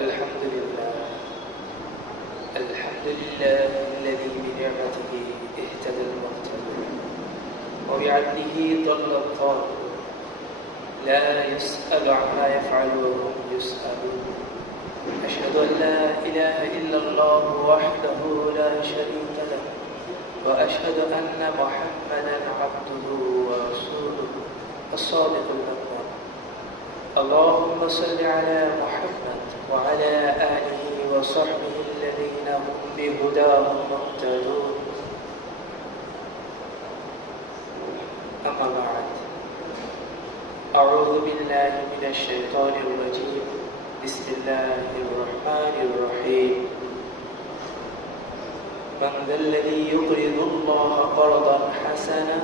الحمد لله الذي بنعمته اهتدى المهتدون وبعدله ضل الضالون لا يسأل عما يفعل وهم يسألون أشهد أن لا إله إلا الله وحده لا شريك له وأشهد أن محمدا عبده ورسوله الصادق الأمين اللهم صل على محمد وعلى آله وصحبه الذين هم بهداهم مقتدون أما بعد أعوذ بالله من الشيطان الرجيم بسم الله الرحمن الرحيم من ذا الذي يقرض الله قرضا حسنا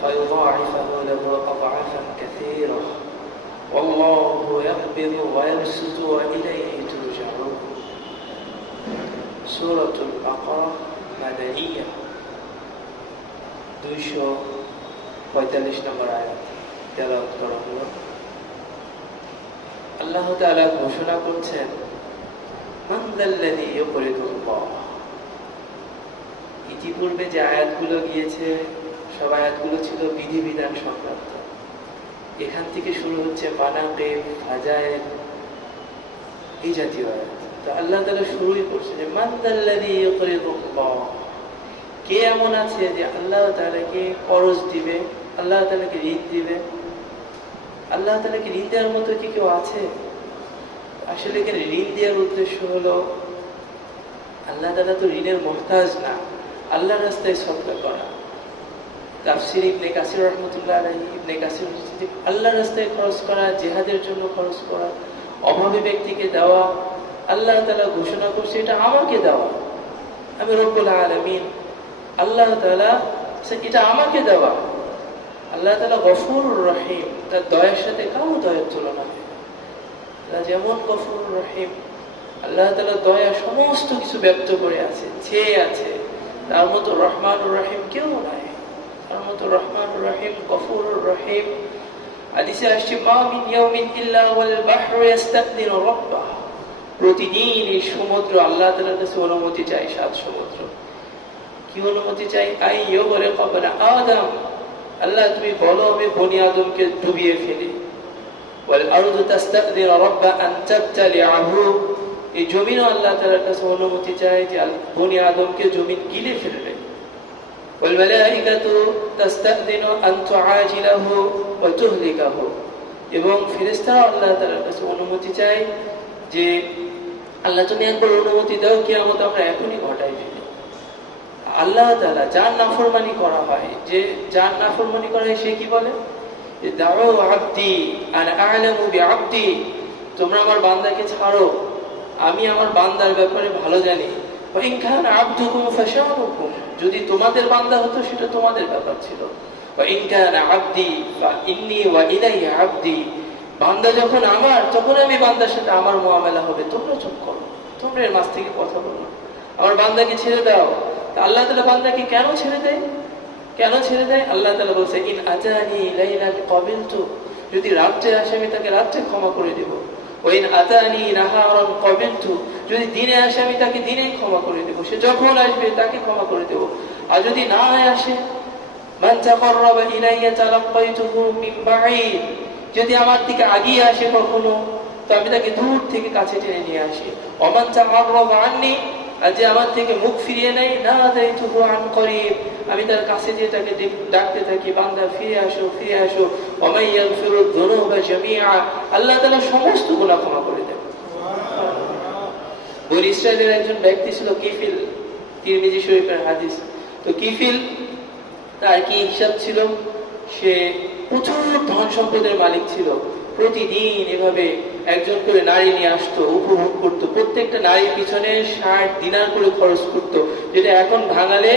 فيضاعفه له أضعافا كثيرة والله يقبض ويبسط وإليه ترجعون سورة البقرة مدنية 245 নম্বর আয়াত তেলাওয়াত করা হলো। আল্লাহ তাআলা ঘোষণা করছেন মান যাল্লাযী ইউকরিদুল্লাহ। ইতিপূর্বে যে আয়াতগুলো গিয়েছে সব আয়াতগুলো ছিল বিধিবিধান সংক্রান্ত। এখান থেকে শুরু হচ্ছে মানাকিব, ফাজাইল, এই জাতীয় আয়াত। তো আল্লাহ তাআলা শুরুই করছে যে মান যাল্লাযী ইউকরিদুল্লাহ, কে এমন আছে যে আল্লাহ তাআলাকে করজ দিবে, আল্লাহ তাআলাকে ঋণ দিবে। আল্লাহ তাআলাকে ঋণ দেওয়ার মতো কি কেউ আছে? আসলে এখানে ঋণ দেওয়ার উদ্দেশ্য হলো আল্লাহ তাআলা তো ঋণের মুহতাজ না, আল্লাহর রাস্তায় সদকা করা। তাফসীর ইবনে কাসির রাহমাতুল্লাহ আলাইহি, ইবনে কাসির আল্লাহর রাস্তায় খরচ করা, জিহাদের জন্য খরচ করা, অভাবী ব্যক্তিকে দেওয়া। আল্লাহ তাআলা ঘোষণা করছে এটা আমাকে দেওয়া, আমি রব্বুল আলামিন, আল্লাহ তাআলা এটা আমাকে দেওয়া। আল্লাহ তাআলা গফুরুর রহিম, তার দয়ার সাথে কারো দয়ার তুলনা হয় না। যেমন গফুরুর রহিম, আল্লাহ তাআলা দয়া সমস্ত কিছু ব্যক্ত করে আছে, চেয়ে আছে। তার মতো রহমানুর রহিম কেউ নাই, তার মতো রহমানুর রহিম, গফুরুর রহিম। হাদিসে আসছে মা মিন ইয়াউমিন ইল্লা ওয়াল বাহরু ইস্তাকদিরু রাব্বাহ। প্রতিদিন এই সমুদ্র আল্লাহ তাআলার কাছে অনুমতি চায়, সাত সমুদ্র। কি অনুমতি চাই? আই ইউগরে কবরা আদম, আল্লাহ তুমি বলো আমি বনি আদমকে ডুবিয়ে ফেলি। ওয়াল আরদু তাস্তাকদিরু রাব্বা আন তাবতালিআহু, এই জমিনও আল্লাহ তাআলার কাছে অনুমতি চায় যে বনি আদমকে জমিন গিলে ফেলবে। ওয়াল মালাইকাতু তাস্তাকদিরু আন তুআজিলাহু ওয়া তুহলিকাহু, এবং ফেরেশতারা আল্লাহ তাআলার কাছে অনুমতি চায় যে আল্লাহ তুমি একবার অনুমতি দাও কিয়ামত আমরা এখনই ঘটাই ফেলি। আল্লাহ তাআলা যার নাফরমানি করা হয়, যে যার নাফরমানি করা হয় সে কি বলে? যে দাউ আবদি আনা আ'লামু বিআবদি, তোমরা আমার বান্দাকে ছাড়ো, আমি আমার বান্দার ব্যাপারে ভালো জানি। ওয়া ইন কানা আবদুকুম ফাশানুকুম, যদি তোমাদের বান্দা হতো সেটা তোমাদের ব্যাপার ছিল। ওয়া ইন কানা আবদি ফা ইন্নী ওয়া ইলাইহি আবদি, বান্দা যখন আমার তখন আমি বান্দার সাথে আমার মুআমালা হবে। তোমরা চুপ করো, তোমরা এর মাঝ থেকে কথা বলো, আমার বান্দাকে ছেড়ে দাও। আল্লাহ তাআলা বান্দাকে কেন ছেড়ে দেয়? কেন ছেড়ে দেয়? আল্লাহ তাআলা বলেছে ইন আতানি লাইলান ক্বাবিলতু, যদি রাতে আসে আমি তাকে রাতে ক্ষমা করে দেব। ওয়া ইন আতানি নাহারান ক্বাবিলতু, যদি দিনে আসে আমি তাকে দিনেই ক্ষমা করে দেব। সে যখন আসবে তাকে ক্ষমা করে দেব। আর যদি না আসে, মান তাকাররাবা ইলাইয়া তালাক্কাইতুহু মিন বাঈদ, যদি আমার দিকে আগিয়ে আসে কখনো তো আমি তাকে দূর থেকে কাছে টেনে নিয়ে আসি। ওয়া মান তাকাররাবা আন্নী, আর যে আমার থেকে মুখ ফিরিয়ে নেয় না দাইতুহু আন করিব, আমি তার কাছে যে তাকে ডাকতে থাকি বান্দা ফিরে আসো, ফিরে আসো। ওয়া মান ইয়াগফিরুয যুনুবা জামিআ, আল্লাহ তাআলা সমস্ত গুনাহ ক্ষমা করে দেন। বনি ইসরাইলের একজন ব্যক্তি ছিল কিফিল, তিরমিজি শরীফের হাদিস। তো কিফিল তার কি হিসাব ছিল? সে প্রচুর ধন সম্পদের মালিক ছিল। প্রতিদিন এভাবে একজন করে নারী নিয়ে আসতো, উপভোগ করতো। প্রত্যেকটা নারীর পিছনে 60 দিনার করে খরচ করতো, যেটা এখন ভাঙালে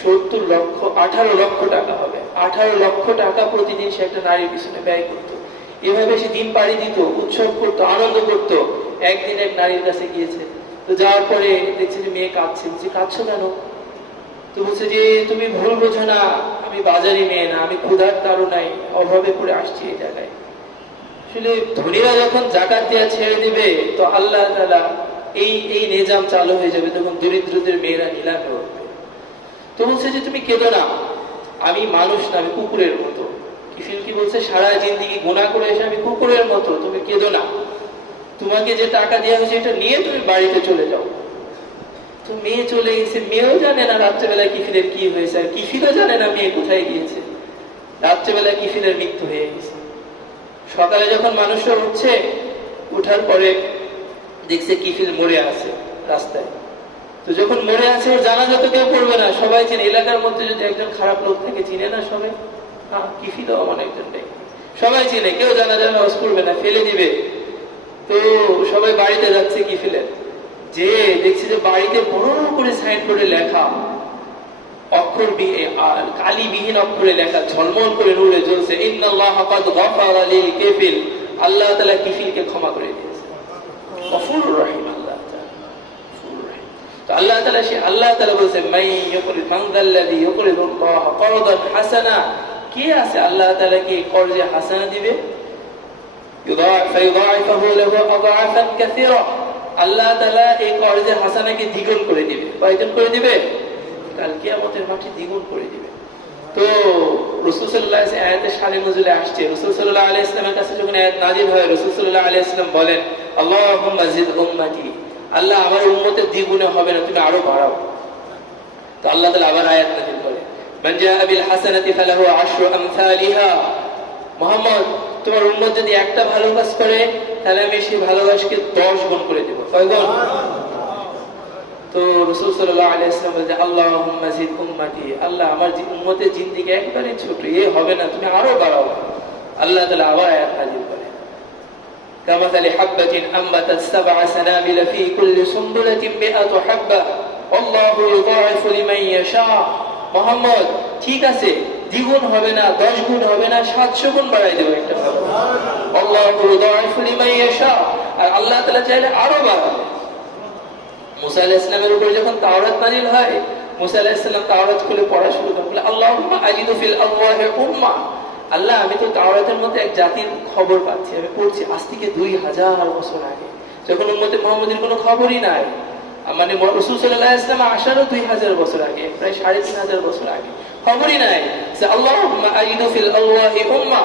70 লক্ষ, 18 লক্ষ টাকা হবে। 18 লক্ষ টাকা প্রতিদিন সে একটা নারীর পিছনে ব্যয় করতো। এভাবে সে দিন পাড়ি দিত, উৎসব করতো, আনন্দ করতো। একদিন এক নারীর কাছে গিয়েছে, তো যাওয়ার পরে দেখছে যে মেয়ে কাঁদছে। বলছে কাঁদছো কেন? তো বলছে যে তুমি ভুল বোঝো না, আমি বাজারি মেয়ে না, আমি ক্ষুধার তাড়নায় অভাবে পড়ে আসছি এই জায়গায়। আসলে ধনীরা যখন জাকাত দেওয়া ছেড়ে দিবে তো আল্লাহ তাআলা এই নিজাম চালু হয়ে যাবে, তখন দরিদ্রদের মেয়েরা নিলামে উঠবে। তো বলছে যে তুমি কেঁদো না, আমি মানুষ না, আমি কুকুরের মতো। কিফিল কি বলছে, সারা জিন্দেগি গুনাহ করে এসে আমি কুকুরের মতো, তুমি কেঁদো না, তোমাকে যে টাকা দেওয়া হয়েছে এটা নিয়ে তুমি বাড়িতে চলে যাও। তো মেয়ে চলে গেছে, মেয়েও জানে না রাত্রেবেলা কিফিলের কি হয়েছে, আর কিফিলও জানে না মেয়ে কোথায় গিয়েছে। রাত্রেবেলা কিফিলের মৃত্যু হয়ে গেছে। সকালে যখন মানুষরা উঠছে, উঠার পরে দেখছে কিফিল মরে আছে রাস্তায়। তো যখন মরে আছে ওর জানাজা তো কেউ পড়বে না, সবাই চিনে, এলাকার মধ্যে যদি একজন খারাপ লোক থাকে চিনে না সবাই, হ্যাঁ কিফিলও এমন একজন ব্যক্তি, সবাই চিনে, কেউ জানাজা নামাজ পড়বে না, ফেলে দিবে। তো সবাই বাড়িতে যাচ্ছে কিফিলের, যে দেখছি যে বাড়িতে বড় করে সাইনবোর্ডে লেখা, অক্ষর কালিবিহীন অক্ষরে লেখা, ঝলমল করে নূরে জ্বলছে, ইন্নাল্লাহ ক্বাদ গাফারা লিল কিফিল, আল্লাহ তাআলা কিফিলকে ক্ষমা করে দিয়েছে। গফুরুর রহিম আল্লাহ তাআলা, গফুরুর রহিম। তো আল্লাহ তাআলা বলেছে, মান যাল্লাযী ইউকরিদুল্লাহ করদান হাসানা, কে আছে আল্লাহ তাআলাকে কর্জে হাসানা দিবে, ফায়ুদাইফাহু লাহু আযআফান কাসীরা, আল্লাহ তাআলা এই কর্জে হাসানাকে দ্বিগুণ করে দিবে। কয়গুণ করে দিবে? কাল কিয়ামতের মাঠে দ্বিগুণ করে দিবে। তো রাসূল সাল্লাল্লাহু আলাইহি ওয়াসাল্লাম আয়াতের শানে নজুলে আসছে, রাসূল সাল্লাল্লাহু আলাইহি ওয়াসাল্লামের কাছে যখন আয়াত নাযিল হয়, রাসূল সাল্লাল্লাহু আলাইহি ওয়াসাল্লাম বলেন, আল্লাহুম্মা জিদ উম্মতি, আল্লাহ আমার উম্মতের দ্বিগুণে হবে না, তুমি আরো বাড়াও। তো আল্লাহ তাআলা আবার আয়াত নাযিল করে, মান জাআ বিল হাসানাতি ফালাহু আশরু আমসালিহা, মুহাম্মদ তোমার উম্মত যদি একটা ভালো কাজ করে তাহলে আমি সেই ভালো কাজকে 10 গুণ করে দেব। কয় গুণ? তো রাসূল সাল্লাল্লাহু আলাইহি ওয়াসাল্লাম বলেন, আল্লাহুম্মা জিদ উম্মতি, আল্লাহ আমার উম্মতের জিন্দেগি একবারে ছোট, এ হবে না, তুমি আরো বাড়াও। আল্লাহ তাআলা আবার আয়াত নাযিল করেন, কামাসালি হাববাতিন আমবাতাত সাবআ সানাবিলা ফি কুল্লি সুমবুলাতিন মিআতু হাব্বা আল্লাহু ইউদাইফু লিমান ইয়াশা। মুহাম্মদ ঠিক আছে, দ্বিগুণ হবে না, 10 গুণ হবে না, 700 গুণ বাড়াই দেব একটা ভালো। আল্লাহু ইউদাইফু লিমান ইয়াশা, আর আল্লাহ তাআলা চাইলে আরো বাড়াবে। মুসা আলাইহিস সালামের উপর যখন তাওরাত নাযিল হয়, মুসা আলাইহিস সালাম তাওরাত খুলে পড়া শুরু করেন, আল্লাহুম্মা আজিদু ফিল আরওয়াহি উম্মাহ, আল্লাহ আমি তো তাওরাতের মধ্যে এক জাতির খবর পাচ্ছি, আমি পড়ছি আজ থেকে 2000 বছর আগে, যখন উম্মতে মুহাম্মদের কোনো খবরই নাই, মানে রাসূল সাল্লাল্লাহু আলাইহি ওয়াসাল্লাম আসারও 2000 বছর আগে, প্রায় 3500 বছর আগে, খবরই নাই যে আল্লাহুম্মা আজিদু ফিল আরওয়াহি উম্মাহ,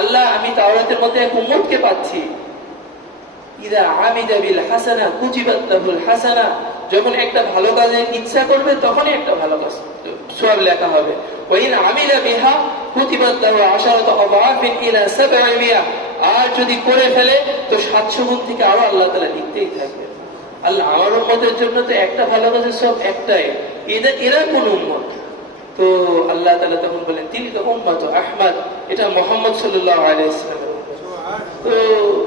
আল্লাহ আমি তাওরাতের মধ্যে এক উম্মতকে পাচ্ছি, ইদা আমিদা বিল হাসানা কুতিবাত লাহুল হাসানা, যখন একটা ভালো কাজের ইচ্ছা করবে তখনই একটা ভালো কাজ সওয়াব লেখা হবে, ওয়া ইন আমিলা বিহা কুতিবাত লাহু আশারাতু আযআফিন ইলা 700, আর যদি করে ফেলে তো 700 গুণ থেকে আরো আল্লাহ তাআলা লিখতেই থাকবে। আল্লাহ আমার উম্মতের জন্য তো একটা ভালো কাজের সব একটাই, এরা কোন উম্মত? তো আল্লাহ তাআলা তখন বলেন, তিলকা উম্মাতু আহমদ, এটা মুহাম্মদ সাল্লাল্লাহু আলাইহি ওয়াসাল্লাম। তো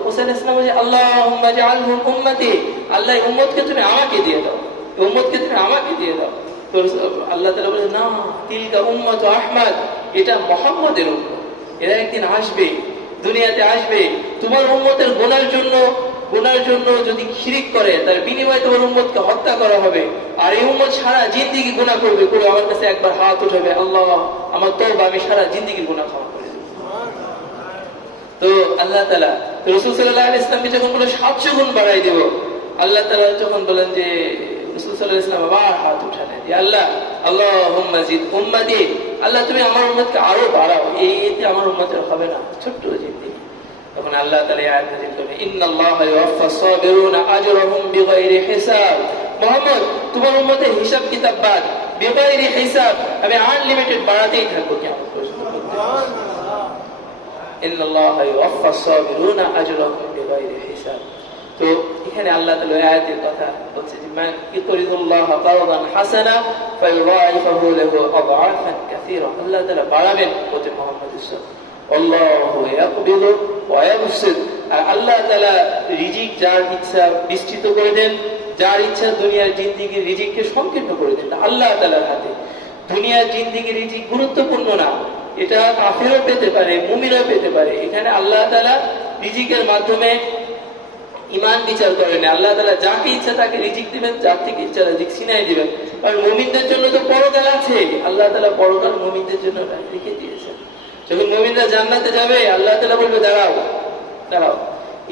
মুসা আলাইহিস সালাম বলে, আল্লাহুম্মা জাআলহুম উম্মতি, আল্লাহ এই উম্মতকে তুমি আমাকে দিয়ে দাও, এই উম্মতকে তুমি আমাকে দিয়ে দাও। তো আল্লাহ তাআলা বলে, না, তিলকা উম্মাতু আহমদ, এটা মুহাম্মদের উম্মত, এরা একদিন আসবে, দুনিয়াতে আসবে, তোমার উম্মতের গুনার জন্য যদি শিরিক করে তার বিনিময়ে তোমার উম্মতকে হত্যা করা হবে, আর এই উম্মত সারা জিন্দেগি গুনাহ করবে, করে আমার কাছে একবার হাত উঠাবে, আল্লাহ আমার তওবা, আমি সারা জিন্দেগির গুনাহ ক্ষমা করে দেব। তো আল্লাহ তাআলা রাসূল সাল্লাল্লাহু আলাইহি ওয়াসাল্লামকে যখন বলে 700 গুণ বাড়াই দেব, আল্লাহ তাআলা যখন বলেন যে রাসূল সাল্লাল্লাহু আলাইহি ওয়াসাল্লাম আবার হাত উঠালেন, যে আল্লাহ আল্লাহুম্মা জিদ উম্মতি, আল্লাহ তুমি আমার উম্মতকে আরো বাড়াও, এতে আমার উম্মতের হবে না, ছোট্ট জিন্দেগি। তখন আল্লাহ তাআলা এই আয়াত নাযিল করেন, ইন্নাল্লাহা ইউওয়াফফাস সাবিরুনা আজরাহুম বিগাইরি হিসাব, মুহাম্মদ তোমার উম্মতের হিসাব কিতাব বাদ, বিগাইরি হিসাব, আমি আনলিমিটেড বাড়াতেই থাকবো কিয়ামত পর্যন্ত। ইন্নাল্লাহা ইউওয়াফফাস সাবিরুনা আজরাহুম বিগাইরি হিসাব। তো এখানে আল্লাহ তাআলা এই আয়াতের কথা বলছে যে মান ইউকরিদুল্লাহা কারদান হাসানা ফায়ুদাইফাহু লাহু আযআফান কাসীরা, আল্লাহ তাআলা বাড়াবেন ওতে মুহাম্মদের সাথে। আল্লাহু ইয়াকবিদু ওয়া ইয়াবসিত, আর আল্লাহ তাআলা রিজিক যার ইচ্ছা বিস্তৃত করে দেন, যার ইচ্ছা দুনিয়ার জিন্দেগির রিজিককে সংকীর্ণ করে দেন, আল্লাহ তাআলার হাতে। দুনিয়ার জিন্দেগির রিজিক গুরুত্বপূর্ণ না, এটা কাফেরও পেতে পারে, মুমিনও পেতে পারে। এখানে আল্লাহ তাআলা রিজিকের মাধ্যমে ঈমান বিচার করেন, আল্লাহ তাআলা যাকে ইচ্ছা তাকে রিজিক দিবেন, যার থেকে ইচ্ছা রিজিক ছিনাই দিবেন। আর মুমিনদের জন্য তো পরকাল আছে, আল্লাহ তাআলা পরকাল মুমিনদের জন্য রেখে দিয়েছেন। যখন মুমিনরা জান্নাতে যাবে, আল্লাহ তাআলা বলবে দাঁড়াও, দাঁড়াও,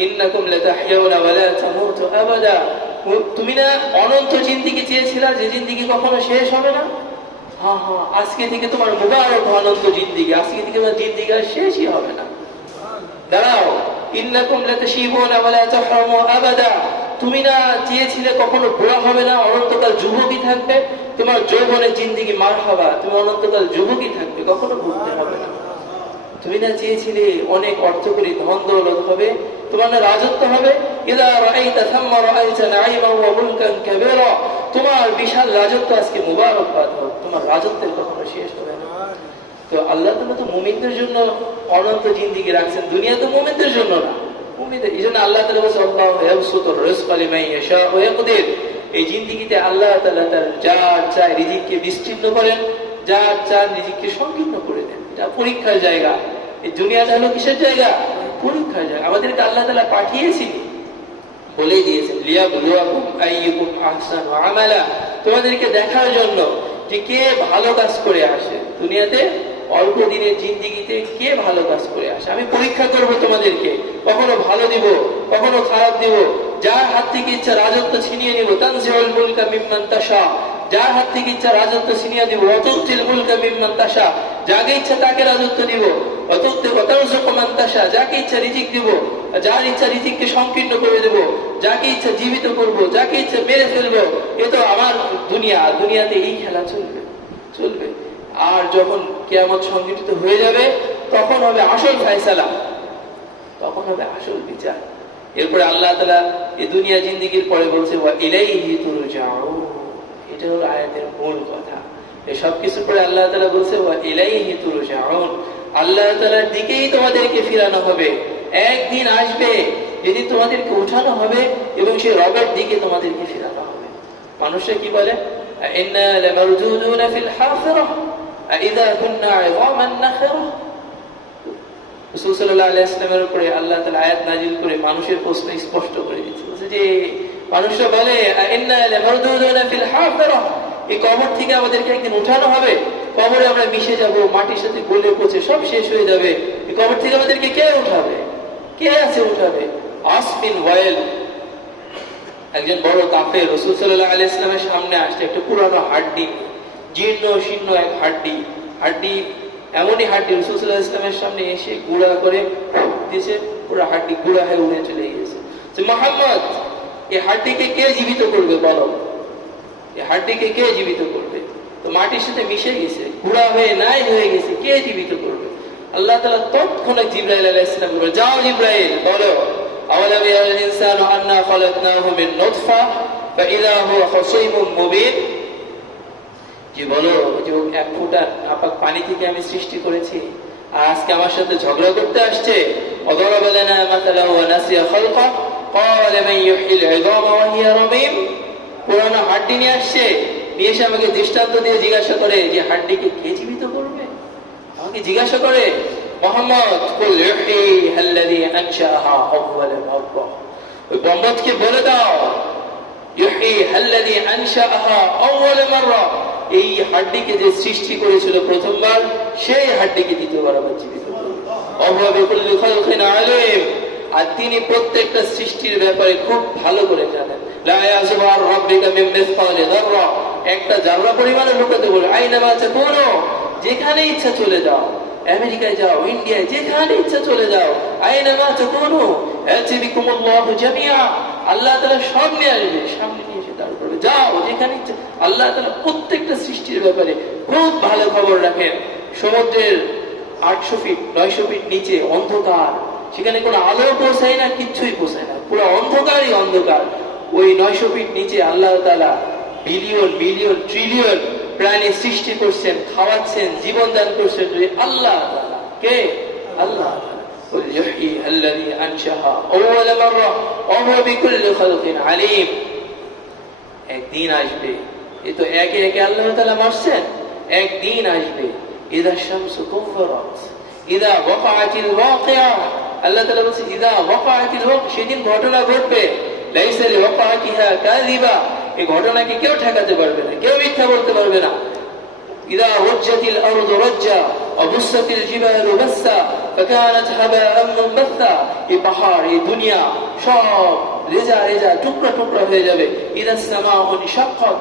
ইন্নাকুম লাতাহইয়াউনা ওয়া লা তামুতু আবাদা, তুমি না অনন্ত জিন্দেগি চেয়েছিলা, যে জিন্দেগি কখনো শেষ হবে না। হ্যাঁ হ্যাঁ, আজকে থেকে তোমার মুবারক অনন্ত জিন্দেগি, আজকে থেকে তোমার জিন্দেগি আর শেষই হবে না। দাঁড়াও, ইন্নাকুম লাতাশিবুনা ওয়া লা তাহরামু আবাদা, তুমি না চেয়েছিলে কখনো বুড়া হবে না, অনন্তকাল যুবকই থাকবে, তোমার যৌবনের জিন্দেগি মারহাবা, তুমি অনন্তকাল যুবকই থাকবে, কখনো বুঝতে হবে না। তুমি না চেয়েছিলে অনেক অর্থ করি, ধন দৌলত হবে, তোমার না রাজত্ব হবে, ইযা রাআইতা থাম্মা রাআইতা নাঈমান ওয়া মুলকান কাবীরা, তোমার বিশাল রাজত্ব আজকে মুবারকবাদ হোক, তোমার রাজত্বের কখনো শেষ হবে না। তো আল্লাহ তাআলা তো মুমিনদের জন্য অনন্ত জিন্দেগি রাখছেন, দুনিয়া তো মুমিনদের জন্য না। মুমিনদের এইজন্য আল্লাহ তাআলা বলেন আল্লাহু ইয়াবসুতুর রিজকা লিমান ইয়াশা ওয়া ইয়াকদির, এই জিন্দেগিতে আল্লাহ তাআলা তার যার চায় রিজিককে বিস্তীর্ণ করেন, যার চান রিজিককে সংকীর্ণ করে দেন। এটা পরীক্ষার জায়গা। এই দুনিয়াটা হলো কিসের জায়গা? পরীক্ষার জায়গা। আমাদেরকে আল্লাহ তাআলা পাঠিয়েছেন, বলেই দিয়েছেন লিয়াবলুয়াকুম আইয়ুকুম আহসানু আমালা, তোমাদেরকে দেখার জন্য যে কে ভালো কাজ করে আসে দুনিয়াতে, অল্প দিনের জিন্দেগিতে কে ভালো কাজ করে আসে। আমি পরীক্ষা করব তোমাদেরকে, কখনো ভালো দিব, কখনো খারাপ দিব। যার হাত থেকে ইচ্ছা রাজত্ব ছিনিয়ে নিব, তানজিউল মুলকা মিম্মান তাশা, যার হাত থেকে ইচ্ছা রাজত্ব ছিনিয়ে দিব, ওয়াতুতিল মুলকা মিম্মান তাশা, যাকে ইচ্ছা তাকে রাজত্ব দিব, ওয়াতারযুকু মান তাশা, যাকে ইচ্ছা রিজিক দিব, যার ইচ্ছা রিজিককে সংকীর্ণ করে দেব, যাকে ইচ্ছা জীবিত করব, যাকে ইচ্ছা মেরে ফেলবো। এ তো আমার দুনিয়া, দুনিয়াতে এই খেলা চলবে চলবে। আর যখন কিয়ামত সংঘটিত হয়ে যাবে, তখন হবে আসল ফয়সালা, তখন হবে আসল বিচার। এরপরে আল্লাহ তাআলা এই দুনিয়া জিন্দেগির পরে বলছে ওয়া ইলাইহি তুরজাউন, এটা হলো আয়াতের মূল কথা। এই সব কিছুর পরে আল্লাহ তাআলা বলছে ওয়া ইলাইহি তুরজাউন, আল্লাহ তাআলার দিকেই তোমাদেরকে ফিরানো হবে। একদিন আসবে যেদিন তোমাদেরকে উঠানো হবে এবং সেই রবের দিকে তোমাদেরকে ফিরানো হবে। মানুষরা কি বলে, ইন্না লামারজুদুনা ফিল হাফিরাহ আইযা কুন্না ইযামান নাখিরা। রাসূল সাল্লাল্লাহু আলাইহি ওয়াসাল্লামের উপরে আল্লাহ তাআলা আয়াত নাযিল করে মানুষের প্রশ্ন স্পষ্ট করে দিয়েছে। বলছে যে মানুষরা বলে ইন্না লামারজুদুনা ফিল হাফিরাহ, এই কবর থেকে আমাদেরকে একদিন উঠানো হবে, কবরে আমরা মিশে যাব, মাটির সাথে গলে পচে সব শেষ হয়ে যাবে, এই কবর থেকে আমাদেরকে কে উঠাবে? কে আছে উঠাবে? আস বিন ওয়াইল, একজন বড় কাফের, রাসূল সাল্লাল্লাহু আলাইহি ওয়াসাল্লামের সামনে আসছে একটা পুরানো হাড্ডি, জীর্ণ শীর্ণ এক হাড্ডি এমনই হাড্ডি রাসূল সাল্লাল্লাহু আলাইহি ওয়াসাল্লামের সামনে এসে গুঁড়া করে দিয়েছে, পুরো হাড্ডি গুঁড়া হয়ে উড়ে চলে গেছে। যে মুহাম্মদ, এই হাড্ডিকে কে জীবিত করবে বলো, এই হাড্ডিকে কে জীবিত করবে? তো মাটির সাথে মিশে গেছে, গুঁড়া হয়ে নাই হয়ে গেছে, কে জীবিত করবে? আল্লাহ তাআলা তৎক্ষণাৎ জিবরাইল আলাইহিস সালাম বলে, যাও জিবরাইল বলো, আওয়ালাম ইয়ারাল ইনসানু আন্না খালাকনাহু মিন নুতফা ফাইযা হুয়া খাসীমুম মুবিন, যে বলো যে এক ফোঁটা নাপাক পানি থেকে আমি সৃষ্টি করেছি, আর আজকে আমার সাথে ঝগড়া করতে আসছে। ওয়াদারাবা লানা মাসালান ওয়া নাসিয়া খালকা ক্বালা মান ইউহয়িল ইযামা ওয়া হিয়া রামীম, পুরানো হাড্ডি নিয়ে আসছে, নিয়ে এসে আমাকে দৃষ্টান্ত দিয়ে জিজ্ঞাসা করে যে হাড্ডিকে কে জীবিত করবে? আমাকে জিজ্ঞাসা করে, মুহাম্মদ কুল ইউহয়িহাল্লাযী আনশাআহা আউওয়াল মাররা, ওই মুহাম্মদকে বলে দাও ইউহয়িহাল্লাযী আনশাআহা আউওয়াল মাররা, এই হাড্ডিকে যে সৃষ্টি করেছিল প্রথমবার, সেই হাড্ডিকে দ্বিতীয়বার আবার জীবিত করবে। ওয়া বিকুল্লি খালকিন আলীম, আর তিনি প্রত্যেকটা সৃষ্টির ব্যাপারে খুব ভালো করে জানেন। লা ইয়াযুবু আর রাব্বিকা মিন মিসকালি যাররা, একটা যাররা পরিমাণে লুকাতে বলে, আইনামা তাকুনু, যেখানে ইচ্ছা চলে যাও, আমেরিকায় যাও, ইন্ডিয়ায়, যেখানে ইচ্ছা চলে যাও, আইনামা তাকুনু ইয়াতি বিকুমুল্লাহু জামিআ, আল্লাহ তাআলা সব নিয়ে আসবে, সামনে নিয়ে এসে দাঁড় করবে, যাও যেখানে ইচ্ছা। আল্লাহ তাআলা প্রত্যেকটা সৃষ্টির ব্যাপারে খুব ভালো খবর রাখেন। সমুদ্রের 800 ফিট 900 ফিট নিচে অন্ধকার, সেখানে কোনো আলো পৌঁছায় না, কিচ্ছুই পৌঁছায় না, পুরো অন্ধকারই অন্ধকার। ওই 900 ফিট নিচে আল্লাহ তাআলা বিলিয়ন বিলিয়ন ট্রিলিয়ন প্রাণী সৃষ্টি করছেন, খাওয়াচ্ছেন, জীবন দান করছেন আল্লাহ তাআলা। কে? আল্লাহ তাআলা। কুল ইউহয়িহাল্লাযী আনশাআহা আউওয়াল মাররা ওয়া হুয়া বিকুল্লি খালকিন আলীম। একদিন আসবে, এ তো একে একে আল্লাহ তাআলা মারছেন, একদিন আসবে, ইযা শামসু কুফরাত ইযা ওয়াকাআতিল ওয়াকিআ, আল্লাহ তাআলা বলেন ইযা ওয়াকাআতিল ওয়াকিআ, সেদিন ঘটনা ঘটবে, লাইসা লিওয়াকাআতিহা কাযিবা, এই ঘটনাকে কেউ ঠেকাতে পারবে না, কেউ মিথ্যা বলতে পারবে না। ইযা রুজ্জাতিল আরদু রাজ্জা অবুসাতিল জিবালু বাসসা ফাকানাত হাবাআন মুনবাসসা। এই পাহাড়, এই দুনিয়া সব রেজা রেজা টুকরা টুকরা হয়ে যাবে। ইদাস সামাউ ইনশাক্কাত,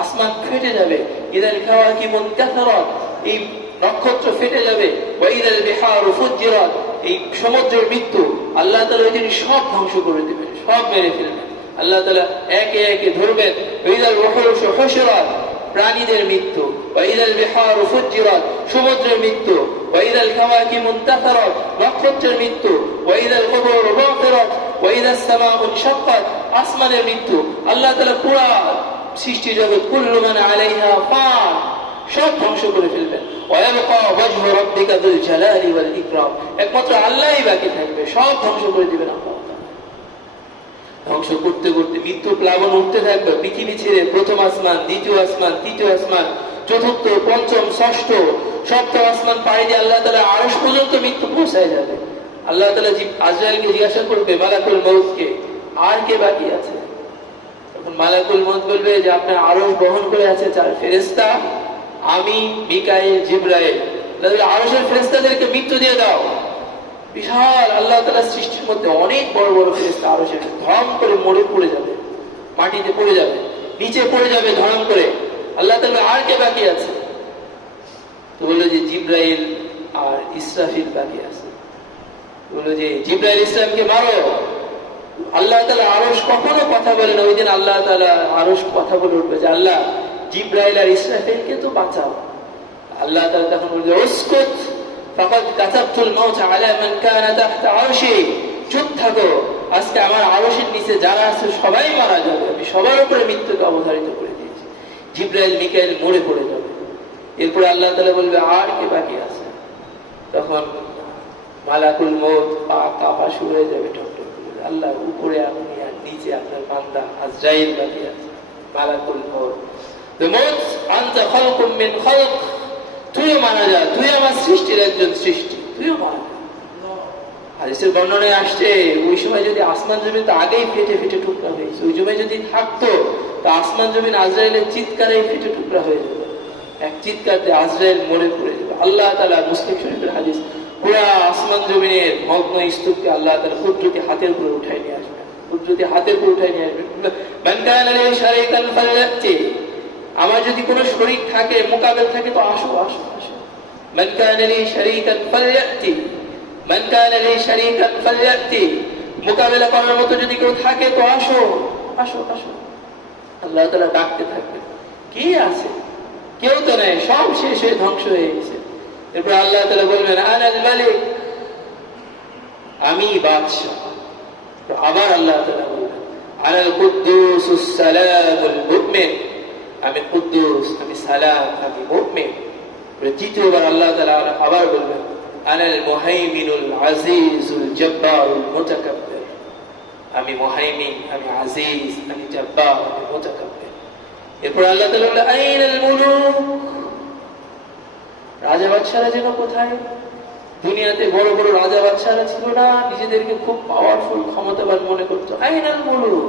আসমান ফেটে যাবে। ইদাল কাওয়াকিবু ইনতাসারাত, এই নক্ষত্র ফেটে যাবে। ওয়া ইদাল বিহারু ফুজ্জিরাত, এই সমুদ্রের মৃত্যু আল্লাহ তাআলা তিনি সব ধ্বংস করে দিবেন, সব মেরে ফেলবেন। আল্লাহ তাআলা একে একে ধরবেন। ওয়া ইদাল উহুশু হুশিরাত, প্রাণীদের মৃত্যু। ওয়া ইদাল বিহারু ফুজ্জিরাত, সমুদ্রের মৃত্যু। ওয়া ইদাল কাওয়াকিবু ইনতাসারাত, নক্ষত্রের মৃত্যু। ওয়া ইদাল কুবুরু বাতিরাত, ওয়া ইদাস সামাউ ইনশাক্কাত, আসমানের মৃত্যু। আল্লাহ তাআলা পুরো সৃষ্টি জগৎ কুল্লু মান আলাইহা ফান সব ধ্বংস করে ফেলবেন। ওয়ায়াবকা ওয়াজহু রাব্বিকা যুল জালালি ওয়াল ইকরাম, একমাত্র আল্লাহই বাকি থাকবে, সব ধ্বংস করে দিবেন আল্লাহ। ধ্বংস করতে করতে মৃত্যু প্লাবন উঠতে থাকবে পৃথিবী ছেড়ে। প্রথম আসমান, দ্বিতীয় আসমান, তৃতীয় আসমান, চতুর্থ, পঞ্চম, ষষ্ঠ, সপ্তম আসমান পাড়ি দিয়ে আল্লাহ তাআলা আরশ পর্যন্ত মৃত্যু পৌঁছায় যাবে। আল্লাহ তাআলা আজরাইলকে জিজ্ঞাসা করবে, মালাকুল মউতকে, আর কে বাকি আছে? তখন মালাকুল মউত বলবে যে আপনার আরশ বহন করে আছে 4 ফেরেশতা, আমি, মিকাইল, জিবরাইল। আরশের ফেরেশতাদেরকে মৃত্যু দিয়ে দাও। বিশাল আল্লাহ তাআলার সৃষ্টির মধ্যে অনেক বড় বড় ফেরেশতা আরশের ধম করে মরে পড়ে যাবে, মাটিতে পড়ে যাবে, নিচে পড়ে যাবে ধম করে। আল্লাহ তাআলা আর কে বাকি আছে? তো বললো যে জিবরাইল আর ইসরাফিল বাকি আছে। বললো যে জিবরাইল ইসরাফিলকে মারো। আল্লাহ তাআলা আরশ কখনো কথা বলে না। ওই দিন আল্লাহ তাআলা আরশ কথা বলে উঠবে যে আল্লাহ জিবরাইল আর ইসরাফিলকে তো বাঁচাও। আল্লাহ তাআলা তখন বলবে উসকুত ফাকাদ কাতাবতুল মাউত আলা মান কানা তাহতা আরশি, চুপ থাকো, আজকে আমার আরশের নিচে যারা আছে সবাই মারা যাবে, আমি সবার উপরে মৃত্যুকে অবধারিত করে দিয়েছি। জিবরাইল মিকাইল মরে পড়ে যাবে। এরপর আল্লাহ তাআলা বলবে আর কে বাকি আছে? তখন মালাকুল মউত পা কাঁপা শুরু হয়ে যাবে, টকটক করে। আল্লাহ উপরে আপনি আর নিচে আপনার বান্দা আজরাইল বাকি আছে। মালাকুল মউত, the মউত আনতা খালকুম মিন খালক, তুইও মারা যা, তুই আমার সৃষ্টির একজন সৃষ্টি, তুইও মারা যা। হাদিসের বর্ণনায় আসছে ওই সময় যদি আসমান জমিন তো আগেই ফেটে ফেটে টুকরা হয়েছে, ওই সময় যদি থাকতো তা আসমান জমিন আজরাইলের চিৎকারে ফেটে টুকরা হয়ে যেত। এক চিৎকারতে আজরাইল মরে পড়ে যাবে। আল্লাহ তাআলা মুসলিম শরীফের হাদিস, পুরা আসমান জমিনের ভগ্ন স্তূপকে আল্লাহ তাআলা কুদরতি হাতের উপরে উঠায় নিয়ে আসবেন, কুদরতি হাতের উপরে উঠায় নিয়ে আসবেন। মান কানা লিহি শারীকান ফালয়াতি, আমার যদি কোনো শরীক থাকে, মোকাবেল থাকে, তো আসো আসো আসো। মান কানা লিহি শারীকান ফালয়াতি, মান কানা লিহি শারীকান ফালয়াতি, মোকাবেলা করার মতো যদি কেউ থাকে তো আসো আসো আসো। আল্লাহ তাআলা ডাকতে থাকবেন, কে আছে? কেউ তো নেই, সব শেষ হয়ে ধ্বংস হয়ে গেছে। এরপর আল্লাহ তাআলা বলবেন আনাল মালিক, আমি বাদশা। আবার আল্লাহ তাআলা বলবেন আনাল কুদ্দুসুস সালামুল মুমিন, আমি কুদ্দুস, আমি সালাম, আমি মুমিন। তৃতীয়বার আল্লাহ তাআলা আবার বলবেন আনাল মুহাইমিনুল আজিজুল জব্বারুল মুতাকাব্বির, আমি মুহাইমিন, আমি আজিজ, আমি জব্বার, আমি মুতাকাব্বির। এরপর আল্লাহ তাআলা বললেন আইনাল মুলুক, রাজা বাদশারা যেন কোথায়? দুনিয়াতে বড় বড় রাজা বাদশারা ছিল না, নিজেদেরকে খুব পাওয়ারফুল, ক্ষমতাবান মনে করতো। আইনাল মুলুক,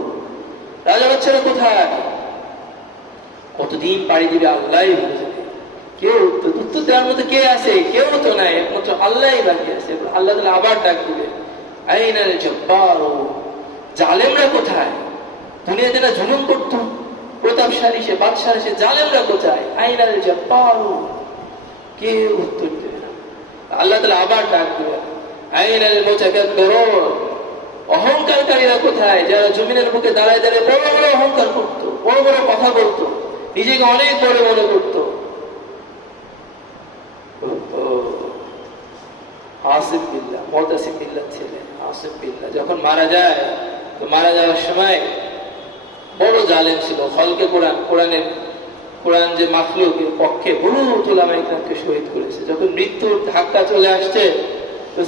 রাজা বাদশারা কোথায়? কতদিন পাড়ি দিবে আল্লাহই ভালো জানে। কেউ উত্তর দেওয়ার মতো কে আছে? কেউ তো নাই, একমাত্র আল্লাহই বাকি আছে। আল্লাহ তাআলা আবার ডাক দিবে আইনাল জব্বার, জালেমরা কোথায়? দুনিয়াতে না জুলুম করতো প্রতাপশালী সে, বাদশাহ সে, জালেমরা কোথায়? আইনাল জব্বার, কেউ উত্তর দেবে না। আল্লাহ তাআলা আবার ডাক দিবেন আইনাল মুতাকাব্বিরুন, অহংকারকারীরা কোথায়? যারা জমিনের বুকে দাঁড়ায় দাঁড়ায় বড় বড় অহংকার করতো, বড় বড় কথা বলতো, নিজেকে অনেক বড় মনে করতো। আসিফ বিল্লাহ, মুতাসিম বিল্লাহ ছিলেন। আসিফ বিল্লাহ যখন মারা যায়, তো মারা যাওয়ার সময় বড় জালেম ছিল। খলকে কোরআন যে মাখলুকের পক্ষে বহুত উলামায়ে কেরামকে শহীদ করেছে। যখন মৃত্যুর ধাক্কা চলে আসছে, তো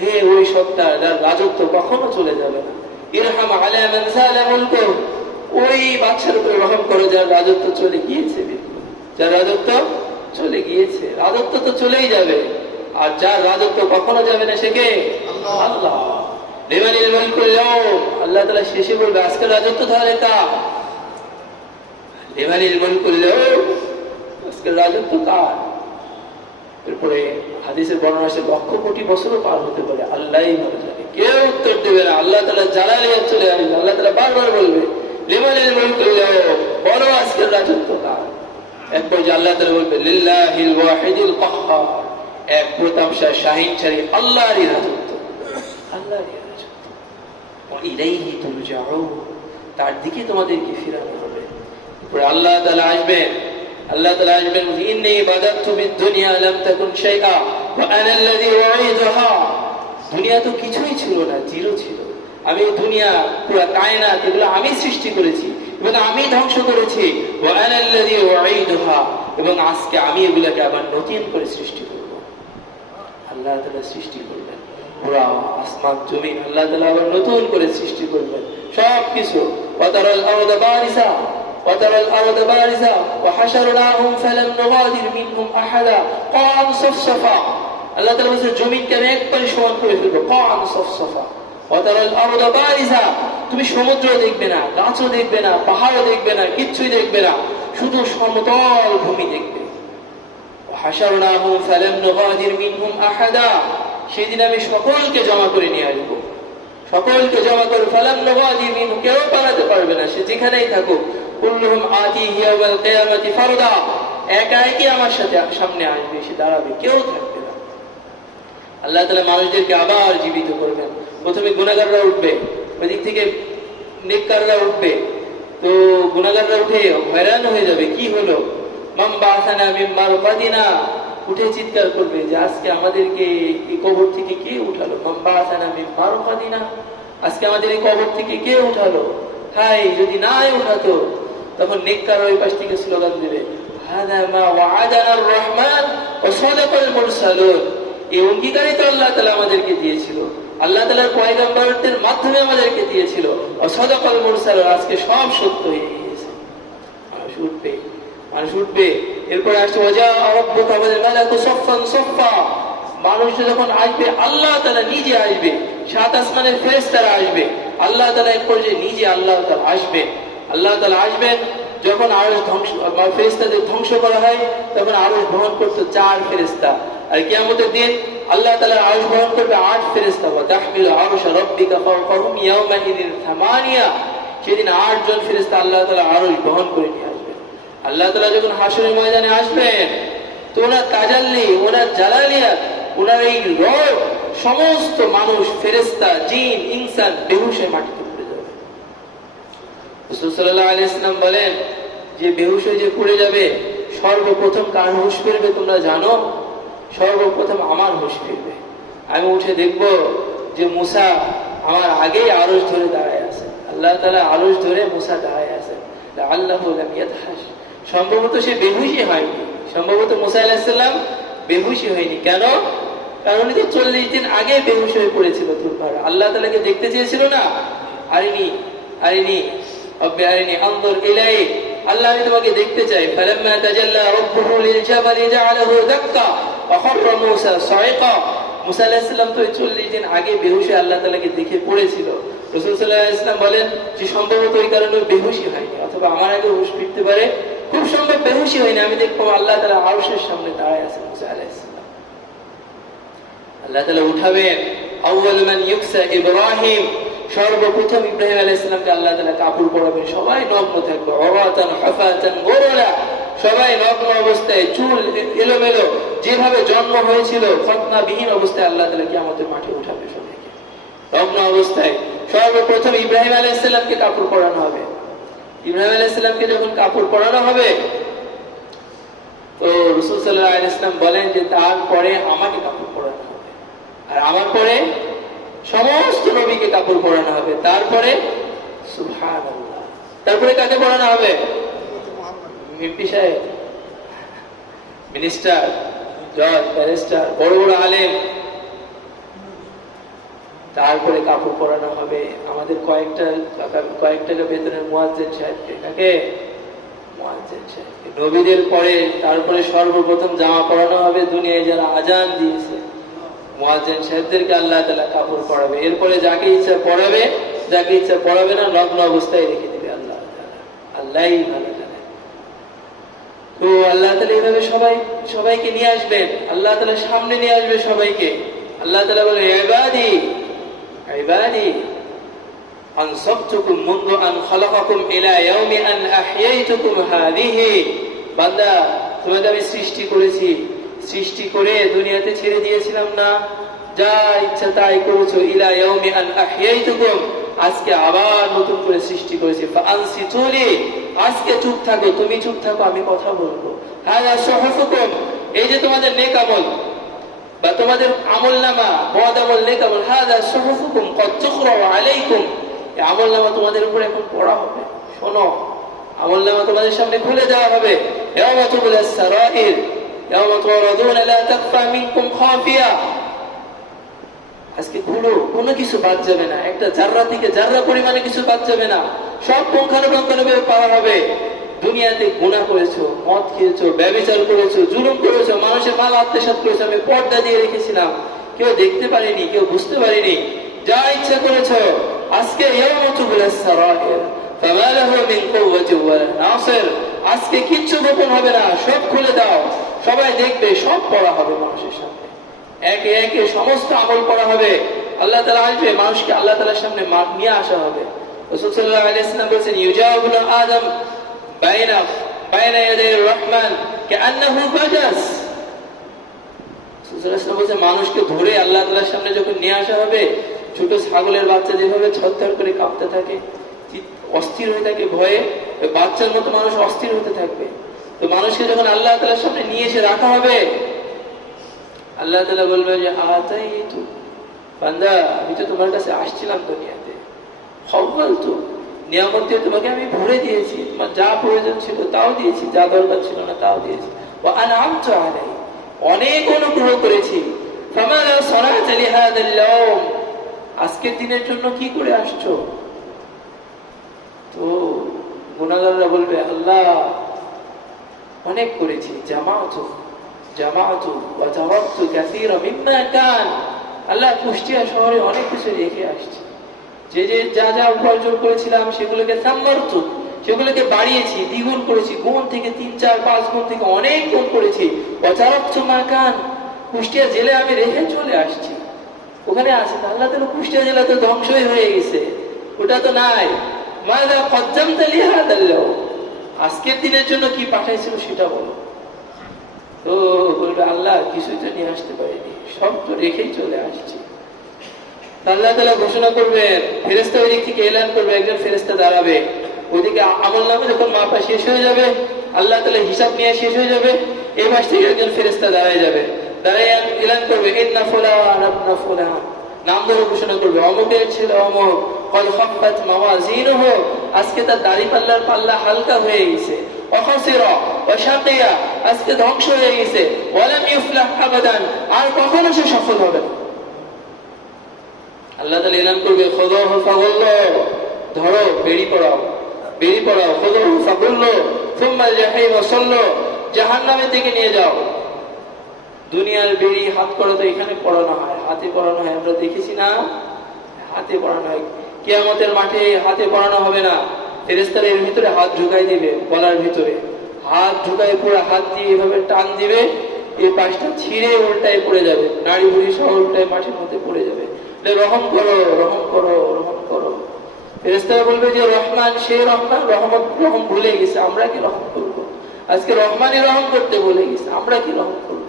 হে ওই সত্তা যার রাজত্ব কখনো চলে যাবে না, ইরহাম আলা মান যালা মুলকু, ওই বাদশার উপরে রহম করো যার রাজত্ব চলে গিয়েছে, যার রাজত্ব চলে গিয়েছে। রাজত্ব তো চলেই যাবে, আর যার রাজত্ব কখনো যাবে না সে কে? আল্লাহ। লিমানিল মুলকুল ইয়াউম, আল্লাহ তাআলা শেষে বলবে আজকে রাজত্ব তাহলে কার? লিমানিল মুলকুল ইয়াউম, আজকের রাজত্ব কার? এরপরে হাদিসের বর্ণনা আসে 1,00,00,000 বছরও পার হতে পারে, আল্লাহই ভালো জানে, কেউ উত্তর দেবে না। আল্লাহ তাআলা জালালিয়াত চলে আসবে, আল্লাহ তাআলা বারবার বলবে লিমানিল মুলকুল ইয়াওম, বলো আজকের রাজত্ব কার? এক পর্যায়ে আল্লাহ তাআলা বলবে লিল্লাহিল ওয়াহিদিল কাহ্হার, এক প্রতাপশালী শাহিনশালী আল্লাহরই রাজত্ব, আল্লাহরই রাজত্ব। ওয়া ইলাইহি তুরজাউন, তার দিকে তোমাদেরকে ফিরানো হবে। এরপরে আল্লাহ তাআলা আসবেন, আল্লাহ তাআলা আসবেন, ইন্নী বাদাতু বিদ-দুনিয়া লাম তাকুন শাইআ ওয়া আনা আল্লাযী উঈদুহা। দুনিয়া তো কিছুই ছিল না, জিরো ছিল। আমি দুনিয়া পুরো কায়নাত এগুলো আমি সৃষ্টি করেছি এবং আমি ধ্বংস করেছি। ওয়া আনা আল্লাযী উঈদুহা, এবং আজকে আমি এগুলোকে আবার নতুন করে সৃষ্টি করব। আল্লাহ তাআলা সৃষ্টি করবেন পুরো আসমান জমিন, আল্লাহ তাআলা আবার নতুন করে সৃষ্টি করবেন সবকিছু। ওয়া তারাল আরদা বারিসা وترى الأرض بارزة وحشرناهم فلم نغادر منهم أحدا قاعا صفصفا। আল্লাহ তাআলা বলেন জমিনকে আমি একবারে সমান করে ফেলবো, قاعا صفصفا وترى الأرض بارزة। তুমি সমুদ্র দেখবে না, গাছও দেখবে না, পাহাড়ও দেখবে না, কিচ্ছুই দেখবে না, শুধু সমতল ভূমি দেখবে। وحشرناهم فلم نغادر منهم أحدا, সেদিন আমি সকলকে জমা করে নিয়ে আসবো, সকলকে জমা করে ফালাম নগাদি মিনহু, কেউ পালাতে পারবে না, সে যেখানেই থাকুক। কুল্লুহুম আতিহি ইয়াওমাল কিয়ামাতি ফারদা, একা একাই আমার সাথে সামনে আসবে, সে দাঁড়াবে, কেউ থাকবে না। আল্লাহ তাআলা মানুষদেরকে আবার জীবিত করবেন। প্রথমে গুনাহগাররা উঠবে, ওই দিক থেকে নেককাররা উঠবে। তো গুনাহগাররা উঠে হয়রান হয়ে যাবে, কি হলো? মান বাসানা মিন মারকাদিনা, উঠে চিৎকার করবে যে আজকে আমাদেরকে এই কবর থেকে কে উঠালো? মান বাসানা মিন মারকাদিনা, আজকে আমাদের এই কবর থেকে কে উঠালো? হাই, যদি নাই উঠাতো। তখন নেককার ওই পাশ থেকে স্লোগান দিবে হাদা মা ওয়া'আদানার রহমান ওয়া সাদাকাল মুরসালুন, এই অঙ্গীকারই তো আল্লাহ তাআলা আমাদেরকে দিয়েছিল, আল্লাহ তাআলার পয়গম্বরদের মাধ্যমে আমাদেরকে দিয়েছিল। ওয়া সাদাকাল মুরসালুন, আজকে সব সত্য হয়ে গিয়েছে। মানুষ উঠবে, মানুষ উঠবে। এরপরে আসছে ওয়াজা রাব্বুকা ওয়াল মালাকু সাফফান সাফফা, মানুষ যখন আসবে আল্লাহ তাআলা নিজে আসবে, সাত আসমানের ফেরেশতারা আসবে, আল্লাহ তাআলা এক পর্যায়ে নিজে আল্লাহ তাআলা আসবে। আল্লাহ তাআলা আসবেন, যখন আরশ ধ্বংস ফেরেশতাদের ধ্বংস করা হয় তখন আরশ বহন করত 4 ফেরেশতা, আর কিয়ামতের দিন আল্লাহ তাআলা আরশ বহন করবে 8 ফেরেশতা। ওয়া তাহমিলু আরশা রাব্বিকা ফাওকাহুম ইয়াওমাইযিন থামানিয়া, সেদিন 8 জন ফেরেশতা আল্লাহ তাআলা আরশ বহন করে নিয়ে আসবেন। আল্লাহ তাআলা যখন হাশরের ময়দানে আসবেন তো ওনার তাজাল্লি, ওনার জালালিয়াত, ওনার এই রব, সমস্ত মানুষ, ফেরেশতা, জিন, ইনসান বেহুশ হয়ে মাটিতে পড়ে যাবে। রাসূল সাল্লাল্লাহু আলাইহি ওয়াসাল্লাম বলেন যে বেহুশ হয়ে যে পড়ে যাবে, সর্বপ্রথম কার হুঁশ ফিরবে তোমরা জানো? সর্বপ্রথম আমার হুঁশ ফিরবে। আমি উঠে দেখব যে মুসা আমার আগেই আরশ ধরে দাঁড়ায় আছে, আল্লাহ তাআলা আরশ ধরে মুসা দাঁড়ায় আছে। লাআল্লাহু লাম ইয়াতহাশ, সম্ভবত সে বেহুশই হয়নি, সম্ভবত মুসা আলাইহিস সালাম বেহুশই হয়নি। কেন? কারণ উনি তো 40 দিন আগে বেহুশ হয়ে পড়েছিল তুরপার, আল্লাহ তাআলাকে দেখতে চেয়েছিল না। আরিনি আরিনি রব্বি আরিনি আনজুর ইলাই, আল্লাহ আমি তোমাকে দেখতে চাই। ফালাম্মা তাজাল্লা রাব্বুহু লিল জাবালি জাআলাহু দাক্কা ওয়া খাররা মূসা সাইকা, মুসা আলাইহিস সালাম তো 40 দিন আগে বেহুশ হয়ে আল্লাহ তাআলাকে দেখে পড়েছিল। রাসূল সাল্লাল্লাহু আলাইহি ওয়াসাল্লাম বলেন যে সম্ভবত এই কারণে বেহুশই হয়নি, অথবা আমার আগে হুঁশ ফিরতে পারে, খুব সম্ভব বেহুশই হয়নি। আমি দেখবো আল্লাহ তাআলা আরশের সামনে দাঁড়ায় আছে মুসা আলাইহিস সালাম। আল্লাহ তাআলা উঠাবেন। আউয়াল মান ইউকসা ইব্রাহিম, সর্বপ্রথম ইব্রাহিম আলাইহিস সালামকে আল্লাহ তাআলা কাপড় পরাবেন, সবাই নগ্ন থাকবে। ওরাতান হাফাতান গোরলা, সবাই নগ্ন অবস্থায়, চুল এলোমেলো, যেভাবে জন্ম হয়েছিল ফতনাবিহীন অবস্থায় আল্লাহ তাআলা কিয়ামতের মাঠে উঠাবে সবাইকে নগ্ন অবস্থায়। সর্বপ্রথম ইব্রাহিম আলাইহিস সালামকে কাপড় পরানো হবে। ইব্রাহিম আলাইহিস সালামকে যখন কাপড় পরানো হবে তো রাসূল সাল্লাল্লাহু আলাইহি ওয়াসাল্লাম বলেন যে তারপরে আমাকে কাপড় পরানো হবে, আর আমার পরে সমস্ত নবীকে কাপড় পরানো হবে। তারপরে সুবহানাল্লাহ, তারপরে কাকে পরানো হবে? এমপি সাহেব, মিনিস্টার, জজ, ব্যারিস্টার, বড় বড় আলেম, তারপরে কাপড় পরানো হবে আমাদের কয়েকটা বেতনের মুয়াজ্জিন সাহেবকে। কাকে? মুয়াজ্জিন সাহেবকে। নবীদের পরে তারপরে সর্বপ্রথম জামা পরানো হবে দুনিয়ায় যারা আজান দিয়েছে, মুয়াজ্জিন সাহেবদেরকে আল্লাহ তাআলা কাপড় পরাবে। এরপরে যাকে ইচ্ছা পরাবে, যাকে ইচ্ছা পরাবে না, নগ্ন অবস্থায় রেখে দিবে আল্লাহ তাআলা। আল্লাহই ভালো জানে। তো আল্লাহ তাআলা এইভাবে সবাইকে নিয়ে আসবেন, আল্লাহ তাআলা সামনে নিয়ে আসবে সবাইকে। আল্লাহ তাআলা বলে ইবাদি ইবাদি আনসাবতুকুম মুনযু আন খালাকাকুম ইলা ইয়াউমি আন আহইয়াতুকুম হাযিহি। বান্দা, তোমাকে আমি সৃষ্টি করেছি, সৃষ্টি করে দুনিয়াতে ছেড়ে দিয়েছিলাম না, যা ইচ্ছা তাই করেছো। ইলা ইয়াউমি আন আহইয়াতুকুম, আজকে আবার নতুন করে সৃষ্টি করেছি। ফাআনসিতুলি, আজকে চুপ থাকো, তুমি চুপ থাকো, আমি কথা বলবো। হাযা সুহুফুকুম, এই যে তোমাদের নেক আমল বা তোমাদের আমলনামা, বদ আমল নেক আমল, হাযা সুহুফুকুম ক্বাদ তুকরা আলাইকুম, এই আমলনামা তোমাদের উপর এখন পড়া হবে। শোনো, আমলনামা তোমাদের সামনে খুলে দেওয়া হবে। ইয়াওমা তুবলাস সারাইর ইয়াওমা তুরাদুনা লা তাখফা মিনকুম খাফিয়া, আজকে কোনো কিছু বাদ যাবে না, একটা জাররা থেকে জাররা পরিমাণে কিছু বাদ যাবে না, সব পুঙ্খানুপুঙ্খানুভাবে পাওয়া হবে। দুনিয়াতে গুনাহ করেছো, মদ খেয়েছো, ব্যভিচার করেছো, জুলুম করেছো, মানুষের মাল আত্মসাৎ করেছো, আমি পর্দা দিয়ে রেখেছিলাম, কেউ দেখতে পারেনি, কেউ বুঝতে পারেনি, যা ইচ্ছা করেছো। আজকে ইয়াওমা তুবলাস সারাইর ফামা লাহু মিন কুওয়াতিন ওয়ালা নাসির, আজকে কিচ্ছু গোপন হবে না, সব খুলে দাও, সবাই দেখবে, সব পড়া হবে মানুষের সামনে, একে একে সমস্ত আমল করা হবে। আল্লাহ তাআলা আসবে, মানুষকে আল্লাহ তাআলার সামনে নিয়ে আসা হবে। রাসূল সাল্লাল্লাহু আলাইহি ওয়াসাল্লাম বলেছেন ইউজাবু আদম বাইনা ইয়াদাই রহমান কাআন্নাহু বাজাস। রাসূল সাল্লাল্লাহু আলাইহি ওয়াসাল্লাম বলেছেন মানুষকে ধরে আল্লাহ তাআলার সামনে যখন নিয়ে আসা হবে, ছোট ছাগলের বাচ্চা যেভাবে থরথর করে কাঁপতে থাকে, অস্থির হয়ে থাকে ভয়ে, বাচ্চার মতো মানুষ অস্থির হতে থাকবে। তো মানুষকে যখন আল্লাহ তাআলার সামনে নিয়ে এসে রাখা হবে, আল্লাহ তাআলা বলবে যে আতাইতু, বান্দা আমি তো তোমার কাছে আসছিলাম দুনিয়াতে, ফাওয়ালতু, নিয়ামত দিয়ে তোমাকে আমি ভরে দিয়েছি, তোমার যা প্রয়োজন ছিল তাও দিয়েছি, যা দরকার ছিল না তাও দিয়েছি। ওয়া আনআমতু আলাই, অনেক অনুগ্রহ করেছি। ফামালা সালাতা লিহাদাল ইয়াওম, আজকের দিনের জন্য কি করে আসছো? তো গুনাহগাররা বলবে আল্লাহ অনেক করেছি, জামাআতু ওয়া তাওয়াক্তু কাসীরা মিম্মা কান, আল্লাহ কুষ্টিয়া শহরে অনেক কিছু রেখে আসছে, যে যা উপার্জন করেছিলাম সেগুলোকে সাম্মারতু, সেগুলোকে বাড়িয়েছি, দ্বিগুণ করেছি, গুণ থেকে 3, 4, 5 গুণ থেকে অনেক গুণ করেছি। ওয়া তারাকতু মা কান, কুষ্টিয়া জেলে আমি রেখে চলে আসছি, ওখানে আছে। আল্লাহ তাআলা কুষ্টিয়া জেলা তো ধ্বংসই হয়ে গেছে, ওটা তো নাই। মাযা কদ্দামতা লিহাদাল ইয়াওম, আজকের দিনের জন্য কি পাঠাইছিল সেটা বলো। তো বলবে আল্লাহ কিছুই তো নিয়ে আসতে পারিনি, সব তো রেখেই চলে আসছি। আল্লাহ তাআলা ঘোষণা করবেন, ফেরেশতা ওই দিক থেকে এলান করবে, একজন ফেরেশতা দাঁড়াবে, ওইদিকে আমলনামা যখন মাপা শেষ হয়ে যাবে, আল্লাহ তাআলা হিসাব নিয়ে শেষ হয়ে যাবে, এই পাশ থেকে একজন ফেরেশতা দাঁড়ায় যাবে, দাঁড়ায় এলান করবে ইন্না ফুলান ইবনা ফুলান, নাম ধরে ঘোষণা করবে অমুকের ছেলে অমুক, কল খাফাত মাওয়াজিনুহু, আজকে তার দাড়ি পাল্লার পাল্লা হালকা হয়ে গেছে, ওয়াখাসিরা ওয়া শাকিয়া, আজকে ধ্বংস হয়ে গেছে, ওয়ালাম ইফলাহ আবাদান, আর কখনো সে সফল হবে না। আল্লাহ তাআলা এলান করবে খুযুহু ফাগুল্লু, ধরো বেড়ি পড়াও, খুযুহু ফাগুল্লু সুম্মা জাহিম সাল্লু, জাহান্নামের দিকে নিয়ে যাও। দুনিয়ার বেড়ি হাত করা তো এখানে পড়ানো হয়, হাতে পড়ানো হয়, আমরা দেখেছি না, হাতে পড়ানো হয়। কিয়ামতের মাঠে হাতে পড়ানো হবে না, ফেরেশতারা এর ভিতরে হাত ঢুকাই দিবে, গলার ভিতরে হাত ঢুকাই, পুরো হাত দিয়ে এভাবে টান দিবে, এই পাশটা ছিঁড়ে উল্টায় পড়ে যাবে, নাড়ি ভুড়ি সহ উল্টায় মাঠের মধ্যে পড়ে যাবে। রহম করো, রহম করো, রহম করো। ফেরেশতারা বলবে যে রহমান, সে রহমান, রহম ভুলে গেছে, আমরা কি রহম করবো? আজকে রহমানই রহম করতে বলে গেছে, আমরা কি রহম করবো?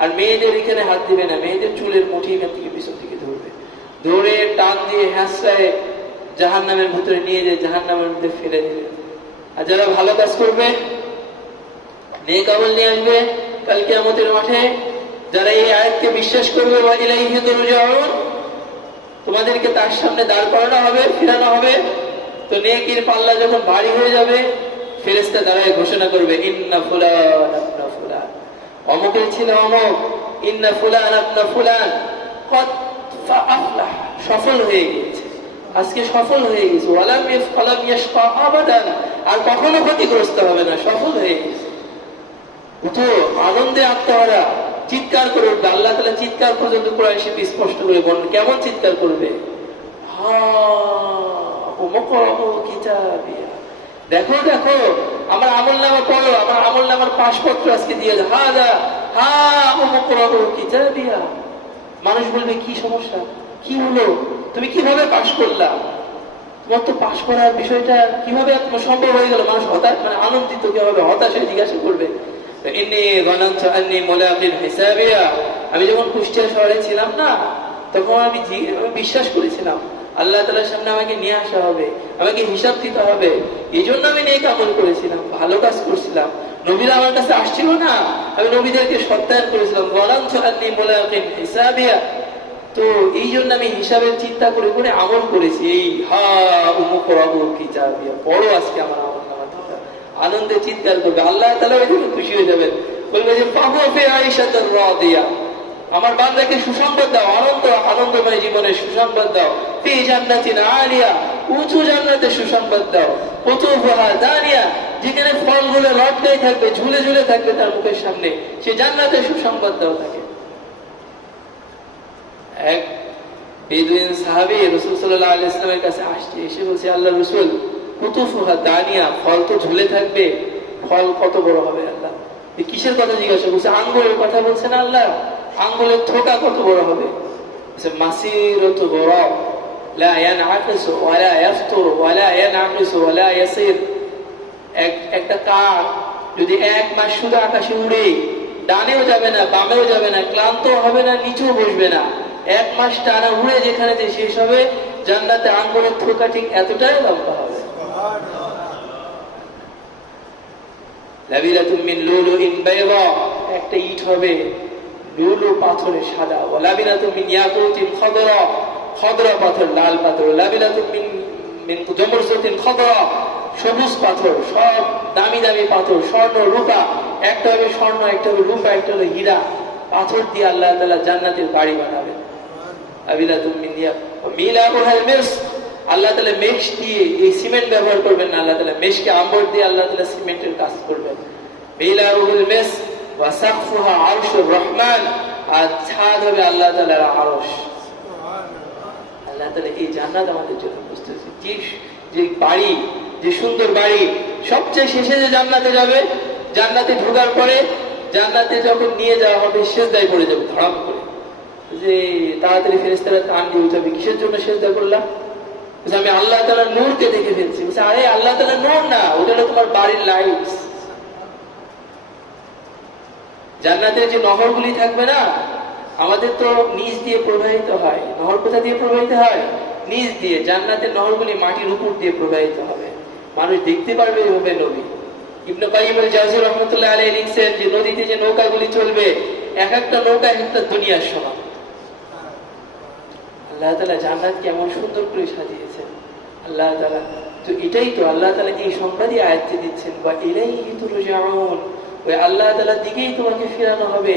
আর মেয়েদের এখানে হাত দিবে না, মেয়েদের চুলের মুঠি এখান থেকে পিছন থেকে ধরবে, ধরে টান দিয়ে হ্যাঁচড়ায় জাহান্নামের ভিতরে নিয়ে যায়, জাহান্নামের মধ্যে ফেলে দিবে। আর যারা ভালো কাজ করবে, নেক আমল নিয়ে আসবে কাল কিয়ামতের মাঠে, যারা এই আয়াতকে বিশ্বাস করবে, ওয়া ইলাইহি তুরজাউন, তোমাদেরকে তার সামনে দাঁড় করানো হবে, ফেরানো হবে। তো নেকির পাল্লা যখন ভারী হয়ে যাবে, ফেরেশতা দাঁড়ায় ঘোষণা করবে ইন্না ফুলান ইবনা ফুলান, অমুকের ছেলে অমুক, ইন্না ফুলান ইবনা ফুলান কদ ফাআফলাহ, সফল হয়ে গেছে, আজকে সফল হয়ে গেছে। ওয়ালাম ইয়াশকা আবাদান, আর কখনো ক্ষতিগ্রস্ত হবে না, সফল হয়ে গেছে। তো আনন্দে আত্মহারা চিৎকার করে উঠবে। আল্লাহ তাআলা চিৎকার পর্যন্ত কোরআন শরীফে স্পষ্ট করে বলেন, কেমন চিৎকার করবে? হা ওমকরাউ কিতাবিয়া, দেখো দেখো আমার আমল নামা পড়ো, আমার আমল নামার পাসপত্র আজকে দিয়ে দাও, কিতাবিয়া। মানুষ বলবে কি সমস্যা, কি হলো, তুমি কিভাবে পাশ করলা, তোমার তো পাশ করার বিষয়টা কিভাবে তোমার সম্ভব হয়ে গেল। মানুষ হতাশ, মানে আনন্দিত কিভাবে, হতাশে জিজ্ঞাসা করবে। আমি যখন কুষ্টিয়া শহরে ছিলাম না, তখন আমি বিশ্বাস করেছিলাম আল্লাহ তাআলার সামনে আমাকে নিয়ে আসা হবে, আমাকে হিসাব দিতে হবে। এই জন্য আমি নেক আমল করেছিলাম, ভালো কাজ করছিলাম। নবীরা আমার কাছে আসছিল না, আমি নবীদেরকে সত্যায়ন করেছিলাম। তো এই জন্য আমি হিসাবের চিন্তা করে করে আমল করেছি। এই পড়ো আজকে আমার আমল নামা, আনন্দে চিৎকার করবে, আল্লাহ তাআলা এখানে খুশি হয়ে যাবেন। বলবে যে আমার বান্দাকে সুসংবাদ দাও, আনন্দময় জীবনের সুসংবাদ দাও। ফি জান্নাতিন আলিয়া, উঁচু জান্নাতে সুসংবাদ দাও। কুতুবুহা দানিয়া, যেখানে ফলগুলো লটকাই থাকবে, ঝুলে ঝুলে থাকবে তার মুখের সামনে, সে জান্নাতে সুসংবাদ দাও তাকে। এক বেদুইন সাহাবী রাসূল সাল্লাল্লাহু আলাইহি ওয়াসাল্লামের কাছে আসছে, এসে বলছে, আল্লাহর রাসূল, কুতুবুহা দানিয়া, ফল তো ঝুলে থাকবে, ফল কত বড় হবে আল্লাহ? কিসের কথা জিজ্ঞাসা করছে? আঙ্গুলের কথা বলছে না আল্লাহ, আঙ্গুলের থোকা কত বড় হবে? মাসিরাতু বড়, লা ইয়ানআকিসু ওয়ালা ইয়াফতুর ওয়ালা ইয়ানআকিসু ওয়ালা ইয়াসির। একটা কাক যদি এক মাস শুধু আকাশে উড়ে, ডানেও যাবে না বামেও যাবে না, ক্লান্ত হবে না নিচেও বসবে না, এক মাস টানা উড়ে যেখানে যে শেষ হবে, জান্নাতে আঙ্গুলের থোকা ঠিক এতটাই লম্বা হবে। লাবিলাতুম মিন লুলুইন বাইদা, একটা ইট হবে লুলু পাথরের সাদা। ওয়ালাবিলাতুম মিন ইয়াকুতিন খাদরা, খাদরা পাথর লাল পাথর। লাবিলাতুম মিন জামরসাতিন খাদরা, সবুজ পাথর, সব দামি দামি পাথর, স্বর্ণ রূপা। একটা হবে স্বর্ণ, একটা হবে রূপা, একটা হলো হীরা। পাথর দিয়ে আল্লাহ তাআলা জান্নাতের বাড়ি বানাবেন। লাবিলাতুম মিন মিলাউহাল মিসক, আল্লাহ তাআলা মেশ দিয়ে, এই সিমেন্ট ব্যবহার করবেন না, আল্লাহ তাআলা মেশকে আম্বর দিয়ে আল্লাহ তাআলা সিমেন্টের কাজ করবেন। মিলাউহুল মিসক ওয়া সাকফুহা আরশুর রহমান, আর ছাদ হবে আল্লাহ তাআলার আরশ। আল্লাহ তাআলা এই জান্নাত আমাদের জন্য প্রস্তুত। যে বাড়ি, যে সুন্দর বাড়ি, সবচেয়ে শেষে যে জান্নাতে যাবে, জান্নাতে ঢোকার পরে জান্নাতে যখন নিয়ে যাওয়া হবে, সিজদায় পড়ে যাবে ধড়াম করে, যে তাড়াতাড়ি ফেরেশতারা টান দিয়ে উঠাবে। কিসের জন্য সিজদা করলাম? আমি আল্লাহ তাআলার নূরকে দেখে ফেলছি। আরে আল্লাহ তাআলার নূর না, ওটা হলো তোমার বাড়ির লাইটস। জান্নাতের যে নহরগুলি থাকবে না, আমাদের তো নিচ দিয়ে প্রবাহিত হয়। নহর কোথা দিয়ে প্রবাহিত হয়? নিচ দিয়ে। জান্নাতের নহরগুলি মাটির উপর দিয়ে প্রবাহিত হবে, মানুষ দেখতে পারবে এভাবে। নবী ইবনে কাইয়িম আল-জাওযী রাহমাতুল্লাহ আলাইহি লিখছেন যে নদীতে যে নৌকাগুলি চলবে, এক একটা নৌকা এক একটা দুনিয়ার সমান। আল্লাহ তাআলা জান্নাতকে এমন সুন্দর করে সাজিয়েছেন আল্লাহ তাআলা। তো এটাই তো আল্লাহ তাআলা এই সংবাদই আয়াতে দিচ্ছেন, ওয়া ইলাইহি তুরজাউন, ওই আল্লাহ তাআলার দিকেই তোমাকে ফেরানো হবে,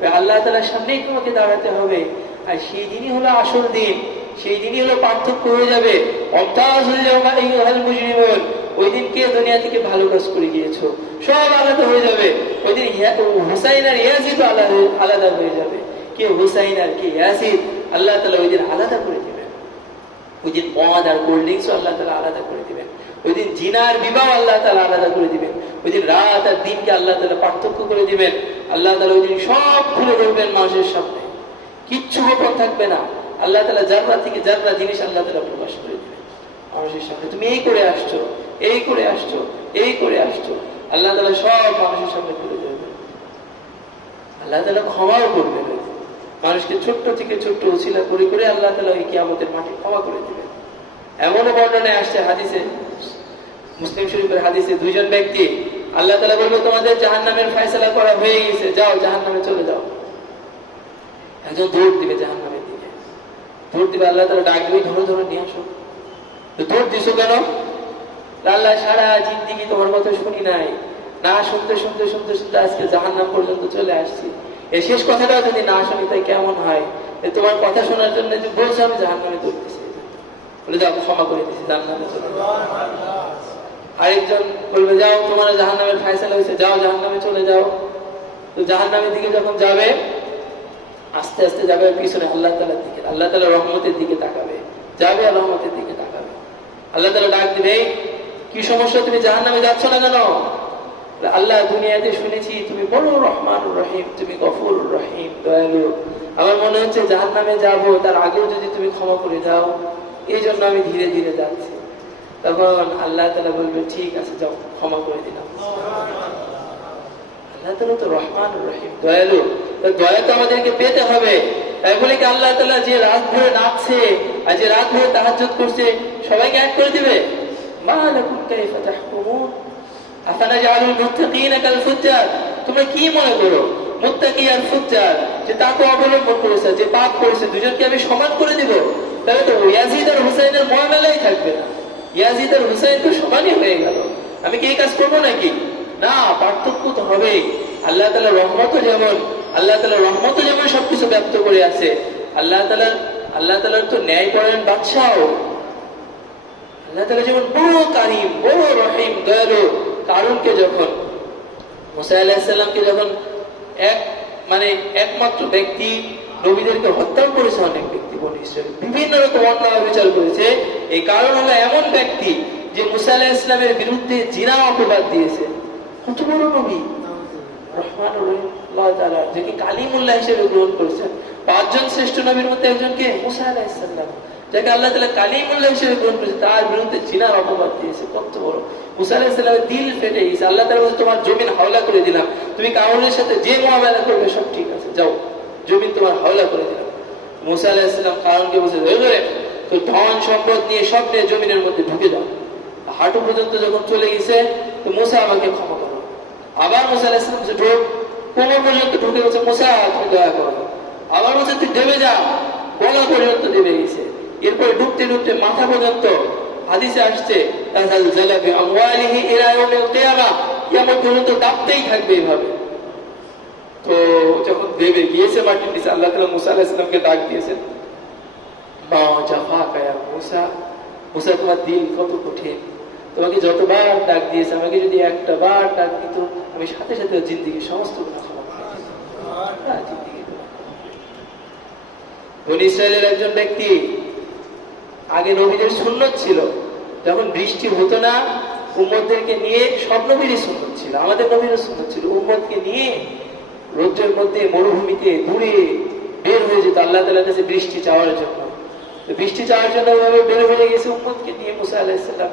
ওই আল্লাহ তাআলার সামনেই তোমাকে দাঁড়াতে হবে। আর সেই দিনই হলো আসল দিন, সেই দিনই হলো পার্থক্য হয়ে যাবে। ওয়ামতাজুল ইয়াওমা আইয়ুহাল মুজরিমুন, ওই দিন কে দুনিয়া থেকে ভালো কাজ করে গিয়েছো সব আলাদা হয়ে যাবে। ওই দিন হুসাইন আর ইয়াজিদ আলাদা হয়ে যাবে। কে হুসাইন আর কে ইয়াজিদ আল্লাহ তাআলা ওই দিন আলাদা করে দিবেন। ওই দিন মদ আর কোল্ড ড্রিঙ্কস আল্লাহ তাআলা আলাদা করে দিবেন। ওই দিন জিনার বিবাহ আল্লাহ তাআলা আলাদা করে দিবেন। ওই দিন রাত আর দিনকে আল্লাহ তাআলা পার্থক্য করে দিবেন। আল্লাহ তাআলা ওই দিন সব খুলে ধরবেন মানুষের সামনে, কিচ্ছু গোপন থাকবে না। আল্লাহ তাআলা জান্নাত থেকে জান্নাত জিনিস আল্লাহ তাআলা প্রকাশ করে দিবেন মানুষের সামনে। তুমি এই করে আসছো, এই করে আসছো, এই করে আসছো, আল্লাহ তাআলা সব মানুষের সামনে তুলে ধরবেন। আল্লাহ তাআলা ক্ষমাও করবেন মানুষকে, ছোট্ট থেকে ছোট্ট উছিলা করে করে আল্লাহ তাআলা ওই কিয়ামতের মাঠে ক্ষমা করে দিবেন। এমনও বর্ণনায় আসছে হাদিসে, মুসলিম শরীফের হাদিসে, দুইজন ব্যক্তি আল্লাহ তাআলা বলবে তোমাদের জাহান্নামের ফয়সালা করা হয়ে গেছে, যাও জাহান্নামে চলে যাও। একজন দৌড় দিবে জাহান্নামের দিকে, দৌড় দিবে, আল্লাহ তাআলা ডাক দিবে, ধরো ধরো নিয়ে আসো। দৌড় দিছো কেন? আল্লাহ সারা জিন্দেগি তোমার কথা শুনি নাই, না শুনতে শুনতে শুনতে শুনতে আজকে জাহান্নাম পর্যন্ত চলে আসছি। এই শেষ কথাটাও যদি না শুনি তাই কেমন হয়? তোমার কথা শোনার জন্য যে বলছে আমি জাহান্নামে দৌড়তেছি, বলে যাও ক্ষমা করে দিচ্ছি, জাহান্নামে চলে যাও। আরেকজন বলবে যাও তোমার জাহান্নামের ফয়সালা হয়েছে, যাও জাহান্নামে চলে যাও। তো জাহান্নামের দিকে যখন যাবে, আস্তে আস্তে যাবে পিছনে আল্লাহ তাআলার দিকে, আল্লাহ তাআলার রহমতের দিকে তাকাবে, যাবে আর রহমতের দিকে তাকাবে। আল্লাহ তাআলা ডাক দিবে, কি সমস্যা, তুমি জাহান্নামে যাচ্ছ না কেন? আল্লাহ, দুনিয়াতে শুনেছি তুমি বড় রহমান রহিম, তুমি গফুর রহিম, দয়ালু। আমার মনে হচ্ছে জাহান্নামে যাব, তার আগেও যদি তুমি ক্ষমা করে দাও, এই জন্য আমি ধীরে ধীরে যাচ্ছি। তখন আল্লাহ তাআলা বলবে ঠিক আছে যাও, ক্ষমা করে দিলাম। আল্লাহ তাআলা তো রহমান রহিম, দয়ালু। দয়া তো আমাদেরকে পেতে হবে। তাই বলে কি আল্লাহ তাআলা যে রাত ভরে নাচছে আর যে রাত ভরে তাহাজ্জুদ করছে সবাইকে এক করে দিবে? মা লাকুম কাইফা তাহকুমুন আফানাজআলুল মুত্তাকিনা কাল ফুজ্জার। তোমরা কি মনে করো মুত্তাকি আর ফুজ্জার, যে তাকওয়া অবলম্বন করেছে যে পাপ করেছে, দুজনকে আমি সমান করে দিব? তাহলে তো ইয়াজিদ আর হুসাইনের মুআমালাই থাকবে না। ইয়াজিদ আর হুসাইন তো সমানই হয়ে গেল। আমি কি এই কাজ করবো নাকি? না, পার্থক্য তো হবে। আল্লাহ তাআলার রহমতও যেমন সবকিছু ব্যক্ত করে আছে, আল্লাহ তাআলার তো ন্যায়পরায়ণ বাদশাহ। আল্লাহ তাআলা যেমন বড় কারীম, বড় রহিম, দয়ালু। কারূনকে যখন, মুসা আলাইহিস সালামকে যখন একমাত্র ব্যক্তি, নবীদেরকে হত্যা করেছে অনেক ব্যক্তি, বনী ইসরাঈল বিভিন্ন রকম অন্যায় বিচার করেছে। এই কারণ হলো এমন ব্যক্তি যে মুসা আলাইহিস সালামের বিরুদ্ধে জিনা অপবাদ দিয়েছে। কত বড় নবী, রহমান রহিম আল্লাহ তাআলা, যাকে কালিমুল্লাহ হিসেবে গ্রহণ করেছেন। 5 জন শ্রেষ্ঠ নবীর মধ্যে একজনকে মুসা আলাইহিস সালাম, যাকে আল্লাহ তাআলা কালিমুল্লাহ হিসেবে গ্রহণ করেছে, তার বিরুদ্ধে জিনার অপবাদ দিয়েছে। কত বড়! মুসা আলাইহিস সালামের দিল ফেটে গেছে। আল্লাহ তাআলা বলেছে তোমার জমিন হাওলা করে দিলাম, তুমি কারণের সাথে যে মুআমালা করবে সব ঠিক আছে, যাও, জমিন তোমার হাওলা করে দিলাম। মুসা আলাইহিস সালাম কারণকে বলেছে তো ধন সম্পদ নিয়ে সব নিয়ে জমিনের মধ্যে ঢুকে যাও। হাঁটু পর্যন্ত যখন চলে গেছে, তো মুসা আমাকে ক্ষমা করো। আবার মুসা আলাইহিস সালাম বলেছে ঢোক, কোমর পর্যন্ত ঢুকে গেছে, মুসা তুমি দয়া করো। আবার বলছে তুই দেবে যা, গলা পর্যন্ত দেবে গেছে। এরপরে ঢুকতে ঢুকতে মাথা পর্যন্ত, হাদিসে আসছে তাযালজালাবি আমওয়ালিহি ইলা ইয়াউমিল কিয়ামা, কিয়ামত পর্যন্ত দাবতেই থাকবে এইভাবে। তো যখন দেবে গিয়েছে মাটির নিচে, আল্লাহ তাআলা মুসা আলাইহিস সালামকে ডাক দিয়েছেন, মা জাফাকা ইয়া মুসা, মুসা তোমার দিল কত কঠিন, তোমাকে যতবার ডাক দিয়েছে, আমাকে যদি একটা বার ডাক দিত আমি সাথে সাথে জিন্দেগির সমস্ত গুনাহ ক্ষমা করে দিতাম। বনী ইসরাইলের একজন ব্যক্তি, আগে নবীদের সুন্নত ছিল, যখন বৃষ্টি হতো না উম্মতদেরকে নিয়ে, সব নবীরই সুন্নত ছিল, আমাদের নবীরও সুন্নত ছিল, উম্মতকে নিয়ে রোদ্রের মধ্যে মরুভূমিতে দূরে বের হয়ে যেত আল্লাহ তাআলার কাছে বৃষ্টি চাওয়ার জন্য। তো বৃষ্টি চাওয়ার জন্য ওইভাবে বের হয়ে গেছে উম্মতকে নিয়ে মুসা আলাইহিস সালাম।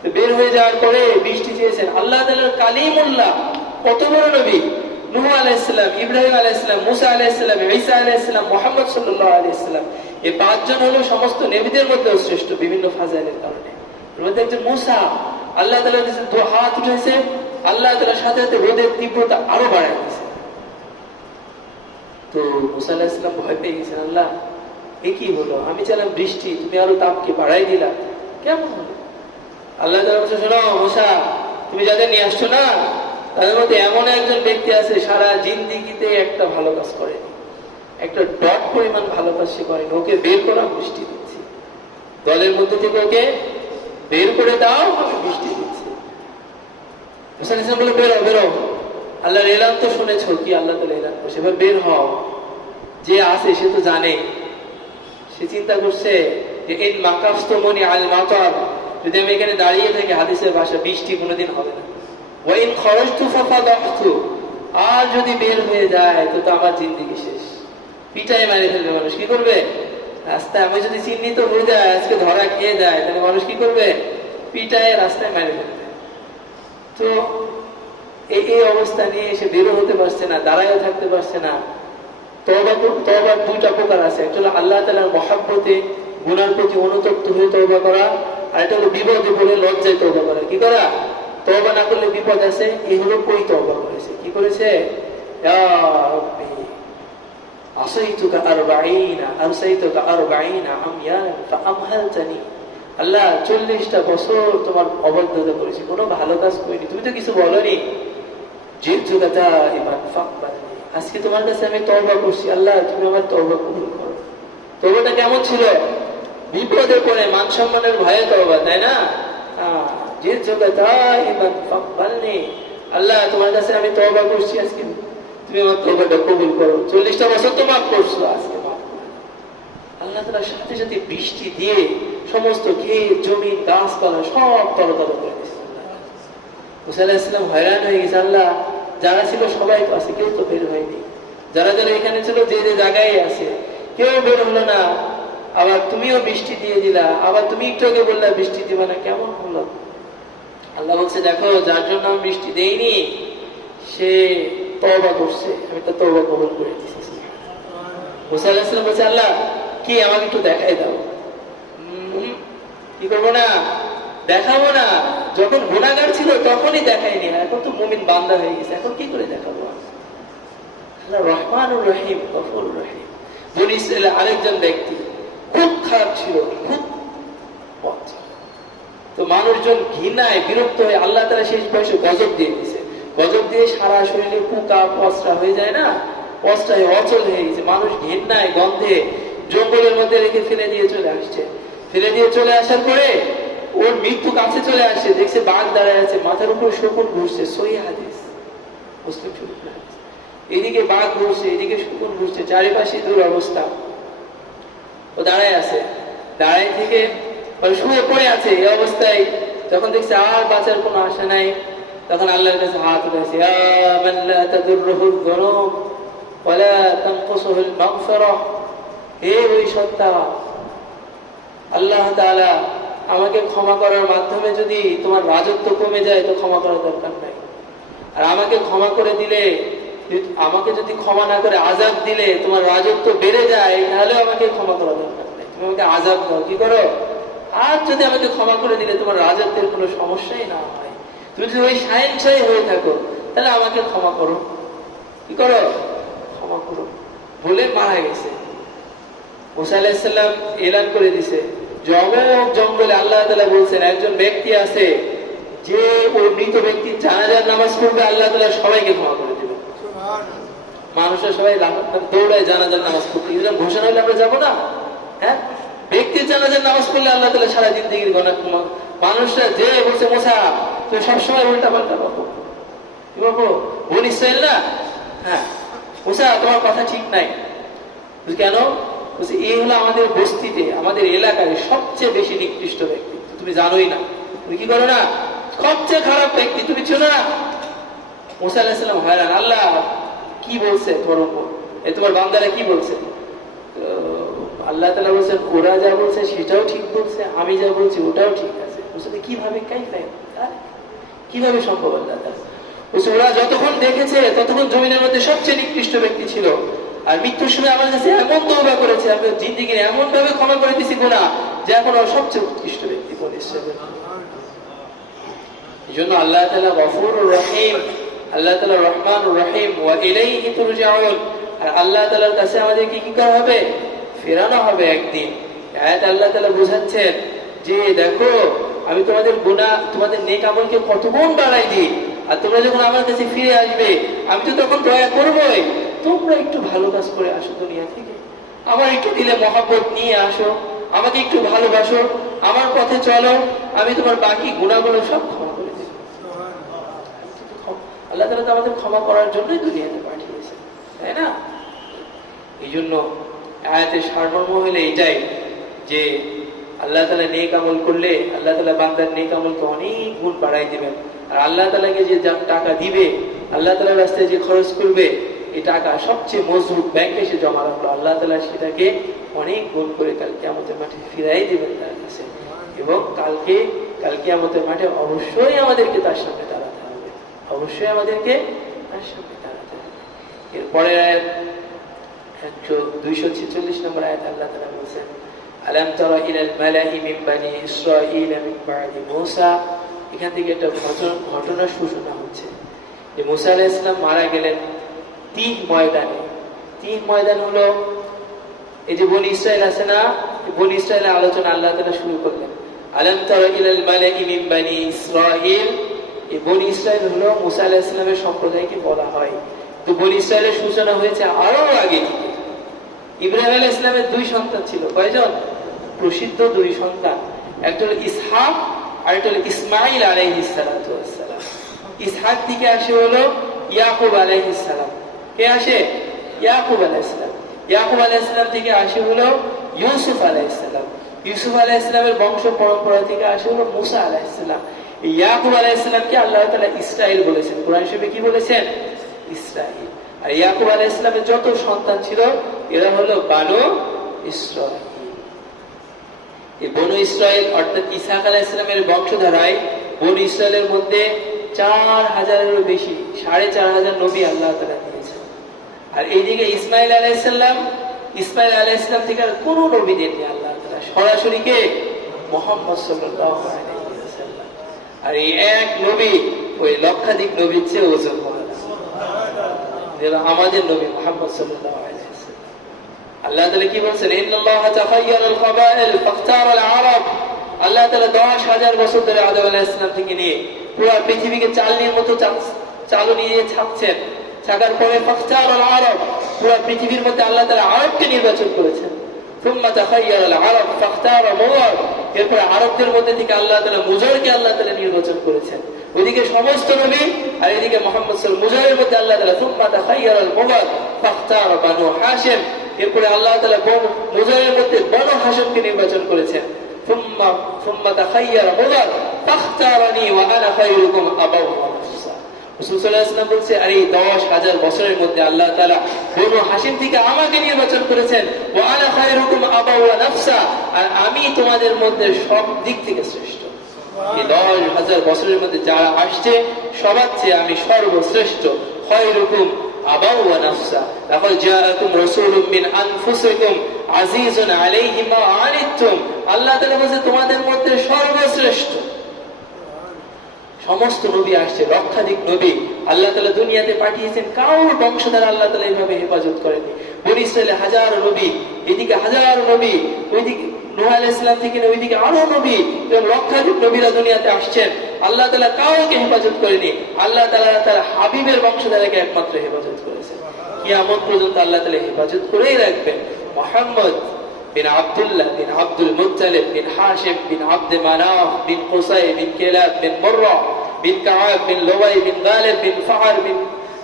তো বের হয়ে যাওয়ার পরে বৃষ্টি চেয়েছেন আল্লাহ তাআলার কালিমুল্লাহ, কত বড় নবী, নূহ আলাইহিস সালাম, ইব্রাহিম আলাইহিস সালাম, মুসা আলাইহিস সালাম, ঈসা আলাইহিস সালাম, মুহাম্মদ সাল্লাল্লাহু আলাইহি সাল্লাম। এই 5 জন হলো সমস্ত নবীদের মধ্যে শ্রেষ্ঠ বিভিন্ন ফাজাইলের কারণে। এর মধ্যে একজন মুসা, আল্লাহ তাআলার কাছে হাত উঠেছে, আল্লাহ তাআলার সাথে সাথে রোদের তীব্রতা আরো বাড়ায় দিয়েছে। তো মুসা আলাইহিস সালাম ভয় পেয়ে গেছেন, আল্লাহ এ কি হলো, আমি চাইলাম বৃষ্টি, তুমি আরো তাপকে বাড়াই দিলা, কেমন হলো? আল্লাহ তাআলা বলেছে শোনো মুসা, তুমি যাদের নিয়ে আসছো না তাদের মধ্যে এমন একজন ব্যক্তি আছে সারা জিন্দেগিতে একটা ভালো কাজ করেনি, একটা ডট পরিমাণ ভালো কাজ সে করেনি, ওকে বের করা, বৃষ্টি দিচ্ছি, দলের মধ্যে থেকে ওকে বের করে দাও, আমি বৃষ্টি দিচ্ছি। মুসা আলাইহিস সালাম বলে বেরো বেরো, আল্লাহর এলান তো শুনেছো, কি আল্লাহ তাআলা এলান করছে, এবার বের হও। যে আছে সে তো জানে, সে চিন্তা করছে যে ইন মাকাফতুমুনি আল মাতার, যদি আমি এখানে দাঁড়িয়ে থাকি, হাদিসের ভাষা বৃষ্টি কোনোদিন হবে না। ওয়া ইন খারাজতু ফাফাদাহতু, আর যদি বের হয়ে যায় তো আমার জিন্দেগি শেষ, পিটাই মারে ফেলবে মানুষ। কি করবে? রাস্তায় আমি যদি চিহ্নিত হয়ে যায়, আজকে ধরা খেয়ে যায়, তাহলে মানুষ কি করবে? পিটায় রাস্তায় মারে ফেলবে। তো এই অবস্থা নিয়ে এসে বেরো হতে পারছে না, দাঁড়ায়ও থাকতে পারছে না। তওবার 2টা প্রকার আছে, একটা হলো আল্লাহ তাআলার মহব্বতে গুনার প্রতি অনুতপ্ত হয়ে তওবা করা, আর এটা হলো বিপদে পড়ে লজ্জায় তওবা করা। কি করা? তওবা না করলে বিপদ আছে, এই হলো কই তওবা করেছে। কি করেছে? ইয়া রাব্বি আসাইতুকা 40 আময়ান ফাআমহালতানি, আল্লাহ 40টা বছর তোমার অবাধ্যতা করেছি, কোনো ভালো কাজ করিনি, তুমি তো কিছু বলনি। জিতুকা দাইমান ফাকবালনি, আজকে তোমার কাছে আমি তওবা করছি, আল্লাহ তুমি আমার তওবা কবুল করো। তওবাটা কেমন ছিল? বিপদে পড়ে মান সম্মানের ভয়ে তওবা, তাই না? জিতুকা দাইমান ফাকবালনি, আল্লাহ তোমার কাছে আমি তওবা করছি, আজকে তুমি আমার তওবাটা কবুল করো। 40টা বছর তো মাফ করছো, আজকে মাফ করো। আল্লাহ তাআলা সাথে সাথে বৃষ্টি দিয়ে সমস্ত ক্ষেত জমি গাছপালা সব তরতর করে দিয়েছে। মুসা আলাইহিস সালাম হয়রান হয়ে গেছে, আল্লাহ যারা ছিল সবাই তো আছে, কেউ তো বের হয়নি, যারা যারা এখানে ছিল যে যে জায়গায় আছে কেউ বের হলো না, আবার তুমিও বৃষ্টি দিয়ে দিলা, আবার তুমি একটু আগে বললা বৃষ্টি দিবা না, কেমন হলো? আল্লাহ বলছে দেখো, যার জন্য আমি বৃষ্টি দেইনি সে তওবা করছে, আমি তার তওবা কবুল করে দিয়েছি। মুসা আলাইহিস সালাম বলছে আল্লাহ কি আমাকে একটু দেখাই দাও। কি করবো না, দেখাবো না, যখন গুনাহগার ছিল তখনই দেখাইনি, এখন তো মুমিন বান্দা হয়ে গেছে, এখন কি করে দেখাবো? আল্লাহ রহমানুর রহিম, গফুরুর রহিম। বনি ইসরাইলের আরেকজন ব্যক্তি খুব খারাপ ছিল, খুব পথ, তো মানুষজন ঘৃণায় বিরক্ত হয়ে আল্লাহ তাআলা শেষ বয়সে গজব দিয়ে দিয়েছে। গজব দিয়ে সারা শরীরে পোকা পচরা হয়ে যায় না, পচরায় অচল হয়ে গেছে, মানুষ ঘৃণায় গন্ধে জঙ্গলের মধ্যে রেখে ফেলে দিয়ে চলে আসছে। ফেলে দিয়ে চলে আসার পরে ওর মৃত্যু কাছে চলে আসছে, দেখছে বাঘ দাঁড়ায় আছে, মাথার উপর শকুন ঘুরছে, সহিহ হাদিস, মুসলিম শরীফ হাদিস। এদিকে বাঘ ঘুরছে, এদিকে শকুন ঘুরছে, চারিপাশে দুরবস্থা। ও দাঁড়ায় আছে, দাঁড়ায় থেকে শুয়ে পড়ে আছে, এই অবস্থায় যখন দেখছে আর বাঁচার কোনো আশা নাই, তখন আল্লাহর কাছে হাত উঠেছে, ইয়া মান লা তাদুররুহুল যুনুব ওয়ালা তানকুসুহুল মাগফিরাহ, হে ওই সত্তা আল্লাহ তাআলা, আমাকে ক্ষমা করার মাধ্যমে যদি তোমার রাজত্ব কমে যায় তো ক্ষমা করার দরকার নাই, আর আমাকে ক্ষমা করে দিলে, আমাকে যদি ক্ষমা না করে আযাব দিলে তোমার রাজত্ব বেড়ে যায়, তাহলে আমাকে ক্ষমা করার দরকার নাই, তুমি আমাকে আযাব দাও, কি করো, আর যদি আমাকে ক্ষমা করে দিলে তোমার রাজত্বের কোনো সমস্যাই না হয়, তুমি যদি ওই শাহেনশাহী হয়ে থাকো, তাহলে আমাকে ক্ষমা করো, কি করো, ক্ষমা করো, বলে মারা গেছে। মুসা আলাইহিস সালাম এলান করে দিছে, জঙ্গলে আল্লাহ তাআলা বলছেন একজন ব্যক্তি আছে যে ওই মৃত ব্যক্তির জানাজার নামাজ পড়বে, আল্লাহ তাআলা সবাইকে ক্ষমা করে দিবে। মানুষের সবাই দৌড়ায় জানাজার নামাজ পড়তে, এরকম ঘোষণা হলে আমরা যাবো না? হ্যাঁ, ব্যক্তির জানাজার নামাজ পড়লে আল্লাহ তাআলা সারা জিন্দেগির গুনাহ ক্ষমা। মানুষরা যে বলছে মুসা তুমি সবসময় উল্টা পাল্টা বকো, কি বলবো, বনি ইসরাইল না, হ্যাঁ মুসা তোমার কথা ঠিক নাই, কেন? বলছে এই হলো আমাদের বস্তিতে, আমাদের এলাকায় সবচেয়ে বেশি নিকৃষ্ট ব্যক্তি, তুমি জানোই না, তুমি কি করো না, সবচেয়ে খারাপ ব্যক্তি তুমি ছিল না। মুসা আলাইহিস সালাম হয়রান, আল্লাহ কি বলছে তোমার উপর, তোমার বান্দারা কি বলছে? আল্লাহ তাআলা বলছেন ওরা যা বলছে সেটাও ঠিক বলছে, আমি যা বলছি ওটাও ঠিক আছে। বলছে কিভাবে, কিভাবে সম্ভব? আল্লাহ তাআলা বলছে ওরা যতক্ষণ দেখেছে ততক্ষণ জমিনের মধ্যে সবচেয়ে নিকৃষ্ট ব্যক্তি ছিল, আর মৃত্যুর সময় আমার কাছে এমন তওবা করেছে, আমি জিন্দেগির এমন ভাবে ক্ষমা করে দিয়েছি গুনাহ, যে এখন ওরা সবচেয়ে উৎকৃষ্ট ব্যক্তি বলে ইসরাইল। এজন্য আল্লাহ তাআলা গফুরুর রহিম, আল্লাহ তাআলা রহমানুর রহিম, ওয়া ইলাইহি তুরজাউন, আর আল্লাহ তাআলার কাছে আমাদেরকে কি করা হবে? ফেরানো হবে একদিন। আয়াত আল্লাহ তাআলা বোঝাচ্ছেন যে দেখো আমি তোমাদের গুনাহ, তোমাদের নেক আমলকে কত গুণ বাড়াই দিই, আর তোমরা যখন আমার কাছে ফিরে আসবে আমি তো তখন দয়া করবই, তোমরা একটু ভালো কাজ করে আসো দুনিয়া থেকে, আমার একটু দিলে মহব্বত নিয়ে আসো, আমাকে একটু ভালোবাসো, আমার পথে চলো, আমি তোমার বাকি গুনাহগুলো সব ক্ষমা করে দেব। আল্লাহ তাআলা তো আমাদের ক্ষমা করার জন্যই দুনিয়াতে পাঠিয়েছে, তাই না? এই জন্য আয়াতের সারমর্ম হলো এটাই যে আল্লাহ তাআলা নেক আমল করলে আল্লাহ তাআলা বান্দার নেক আমলকে অনেক গুণ বাড়াই দিবেন, আর আল্লাহ তাআলাকে যে টাকা দিবে, আল্লাহ তাআলার রাস্তায় যে খরচ করবে, এই টাকা সবচেয়ে মজবুত ব্যাংকে এসে জমা রাখলো, আল্লাহ তাআলা সেটাকে অনেক গুণ করে কাল কিয়ামতের মাঠে ফিরাই দিবেন তার কাছে, এবং কাল কিয়ামতের মাঠে অবশ্যই আমাদেরকে তার সামনে দাঁড়াতে হবে, অবশ্যই আমাদেরকে তার সামনে দাঁড়াতে হবে। এরপরে আয়াত 246 নম্বর আয়াত আল্লাহ তাআলা বলেন, আলাম তারা ইলাল মালাহি মিন বানি ইসরাঈল মিন বাদি মূসা, এখান থেকে একটা ঘটনা সূচনা হচ্ছে যে মূসা আলাইহিস সালাম মারা গেলেন তিন ময়দানে। তিন ময়দান হলো এই যে বনি ইসরাইল আছে না, বনি ইসরাইলের আলোচনা আল্লাহ তাআলা শুরু করলেন। আলাম তারা ইলাল মালাহি মিন বানি ইসরাঈল, এই বনি ইসরাইল হলো মূসা আলাইহিস সালামের সম্প্রদায়কে বলা হয়। তো বনি ইসরাইলের সূচনা হয়েছে আরো আগে থেকে। ইব্রাহিম আলাইহিস সালামের দুই সন্তান ছিল, কয়জন? প্রসিদ্ধ দুই সন্তান, একটা হলো ইসহাক আর একটা হলো ইসমাঈল আলাইহিস সালাতু ওয়াস সালাম। ইসহাক থেকে আসে হলো ইয়াকুব আলাইহিস সালাম। কে আসে? ইয়াকুব আলাইহিস সালাম। ইয়াকুব আলাইহিস সালাম থেকে আসে হলো ইউসুফ আলাইহিস সালাম। ইউসুফ আলাইহিস সালামের বংশ পরম্পরা থেকে আসে হলো মুসা আলাইহিস সালাম। ইয়াকুব আলাইহিস সালামকে আল্লাহ তাআলা ইসরাইল বলেছেন, কোরআন শরীফে কি বলেছেন? ইসরাইল। আর ইয়াকুব আলাইহিস সালামের যত সন্তান ছিল এরা হলো বানু ইসরাইল। এই বনু ইসরাইল অর্থাৎ ইসহাক আলাইহিস সালামের বংশধারায় বনু ইসরাইলের মধ্যে 4000-এরও বেশি, 4500 নবী আল্লাহ তাআলা দিয়েছেন। আর এইদিকে ইসমাইল আলাইহিস সালাম থেকে আর কোনো নবী দেননি আল্লাহ তাআলা, সরাসরি কে? মুহাম্মদ সাল্লাল্লাহু আলাইহি ওয়াসাল্লাম। আর এই এক নবী ওই লক্ষাধিক নবীর চেয়ে ওজন বড়, যেটা আমাদের নবী মুহাম্মদ সাল্লাল্লাহু আলাইহি ওয়াসাল্লাম। আল্লাহ তাআলা কি বলছেন? ইন্নাল্লাহা তাখায়য়ারাল কাবাইল ফাখতারাল আরব। আল্লাহ তাআলা 10,000 বছর ধরে আদম আলাইহিস সালাম থেকে নিয়ে পুরো পৃথিবীকে চালনির মতো চালু নিয়ে ছাপছেন। ছাকার পরে ফাখতারাল আরব, পুরো পৃথিবীর মধ্যে আল্লাহ তাআলা আরবকে নির্বাচন করেছেন। সুম্মা তাখায়য়ারাল আরব ফাখতারা মুযার, এরপর আরবদের মধ্যে থেকে আল্লাহ তাআলা মুযারকে আল্লাহ তাআলা নির্বাচন করেছেন। ওইদিকে সমস্ত নবী আর এদিকে মুহাম্মদ সাল্লাল্লাহু আলাইহি ওয়াসাল্লাম। মুযারের মধ্যে আল্লাহ তাআলা সুম্মা তাখায়য়ারাল মুযার ফাখতারা বানু হাশিম, এরপরে আল্লাহ তাআলা মুযারের মধ্যে বনু হাশিমকে নির্বাচন করেছেন। সুম্মা তাখায়য়ারা মুযার ফাখতারানি ওয়া আনা খায়রুকুম আবাও ওয়া নাফসা। রাসূল সাল্লাল্লাহু আলাইহি ওয়াসাল্লাম বলছে, আর এই 10,000 বছরের মধ্যে আল্লাহ তাআলা বনু হাশিম থেকে আমাকে নির্বাচন করেছেন। ওয়া আনা খায়রুকুম আবাও ওয়া নাফসা, আর আমি তোমাদের মধ্যে সব দিক থেকে শ্রেষ্ঠ। এই 10,000 বছরের মধ্যে যারা আসছে সবার চেয়ে আমি সর্বশ্রেষ্ঠ। খায়রুকুম আবাও ওয়া নাফসা, লাকাদ জাআকুম রাসূলুম মিন আনফুসিকুম আজিজুন আলাইহি মা আনিতুম। আল্লাহ তাআলা বলেছে তোমাদের মধ্যে সর্বশ্রেষ্ঠ। সমস্ত নবী আসছে, লক্ষাধিক নবী আল্লাহ তাআলা দুনিয়াতে পাঠিয়েছেন, কারোর বংশধর আল্লাহ তাআলা এইভাবে হেফাজত করেননি। বনী ইসরাইলে 1000 নবী, এদিকে 1000 নবী, ওইদিকে নূহ আলাইহিস সালাম থেকে ওইদিকে আরো নবী, এবং লক্ষাধিক নবীরা দুনিয়াতে আসছেন। আল্লাহ তাআলা কাউকে হেফাজত করেনি। আল্লাহ তাআলা তার হাবিবের বংশধরকে একমাত্র হেফাজত করেছেন। কিয়ামত পর্যন্ত আল্লাহ তাআলা হেফাজত করেই রাখবেন। মুহাম্মদ বিন আব্দুল্লাহ বিন আব্দুল মুত্তালিব বিন হাশিম বিন আব্দ মানাফ বিন কুসাই বিন কিলাব বিন মুররা বিন কাআব বিন লুওয়াই বিন গালিব বিন ফাহর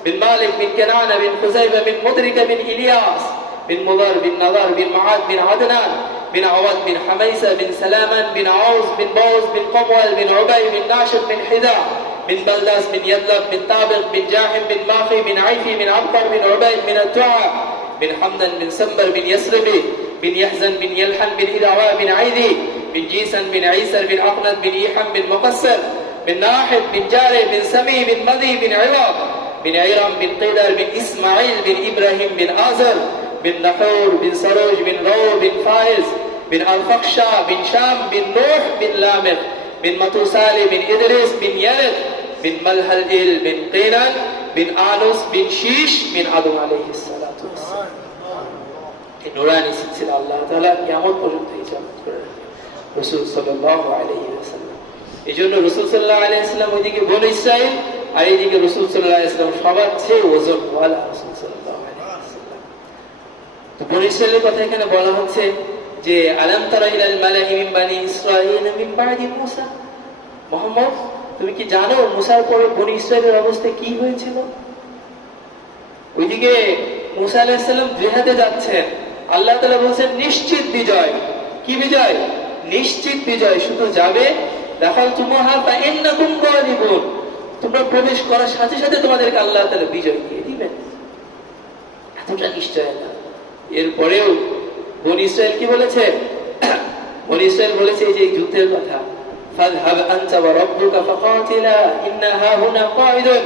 বিন মালিক বিন কেনানা বিন খুজাইবা বিন মুদরিকা বিন ইলিয়াস বিন মুদার বিন নাদার বিন মাআদ বিন আদনান বিন আওয়াদ বিন হামাইসা বিন সালামান বিন আউস বিন বাউস বিন কমওয়াল বিন উবাই বিন নাশিদ বিন হিদা বিন বালদাস বিন ইয়াদলাব বিন তাবিক বিন জাহিম বিন মাখি বিন আইফি বিন আবকর বিন উবাই বিন আতুআ বিন হামদান বিন সাম্বার বিন ইয়াসরিবি بن يحزن بن يلحن بن إدعواء بن عيدي بن جيسن بن عيسر بن أقند بن إيحم بن مقصر بن ناحد بن جاري بن سمي بن مدي بن عراق بن عيرم بن قيدر بن إسماعيل بن إبراهيم بن آزر بن نحور بن سروج بن رو بن فائز بن الفقشا بن شام بن نوح بن لامق بن متوسالي بن إدريس بن يلد بن ملهلئيل بن قينان بن آنوس بن شيش بن عدم عليه الصلاة والسلام। নুরানি সিলসিলা আল্লাহ তাআলা কিয়ামত পর্যন্ত ইজাজত করে রাখবেন রাসূল সাল্লাল্লাহু আলাইহি ওয়াসাল্লাম। এজন্য রাসূল সাল্লাল্লাহু আলাইহি ওয়াসাল্লাম ওইদিকে বনু ইসরাইল আর এইদিকে রাসূল সাল্লাল্লাহু আলাইহি ওয়াসাল্লাম সবার চেয়ে ওজন ওয়ালা রাসূল সাল্লাল্লাহু আলাইহি ওয়াসাল্লাম। তো বনু ইসরাইলের কথা এখানে বলা হচ্ছে যে আলাম তারা ইলাল মালাহি মিন বানি ইসরাঈল মিন বাদি মূসা। মুহাম্মদ, তুমি কি জানো মুসার পরে বনু ইসরাইলের অবস্থা কি হয়েছিল? ওইদিকে মূসা আলাইহিস সালাম জিহাদে যাচ্ছেন, আল্লাহ তাআলা বলেন নিশ্চিত বিজয়। কি বিজয়? নিশ্চিত বিজয়। শুধু যাবে দাখালতুমুহা ফাইন্নাকুম গালিবুন, তোমরা প্রবেশ করার সাথে সাথে তোমাদেরকে আল্লাহ তাআলা বিজয় দিয়ে দিবেন। এতটা নিশ্চয়তা। এরপরেও বনী ইসরাইল কি বলেছে? বনী ইসরাইল বলেছে এই যে যুদ্ধের কথা, ফাযহাব আনতা ওয়া রাব্বুকা ফাকাতিলা ইন্না হাহুনা কাঈদুন।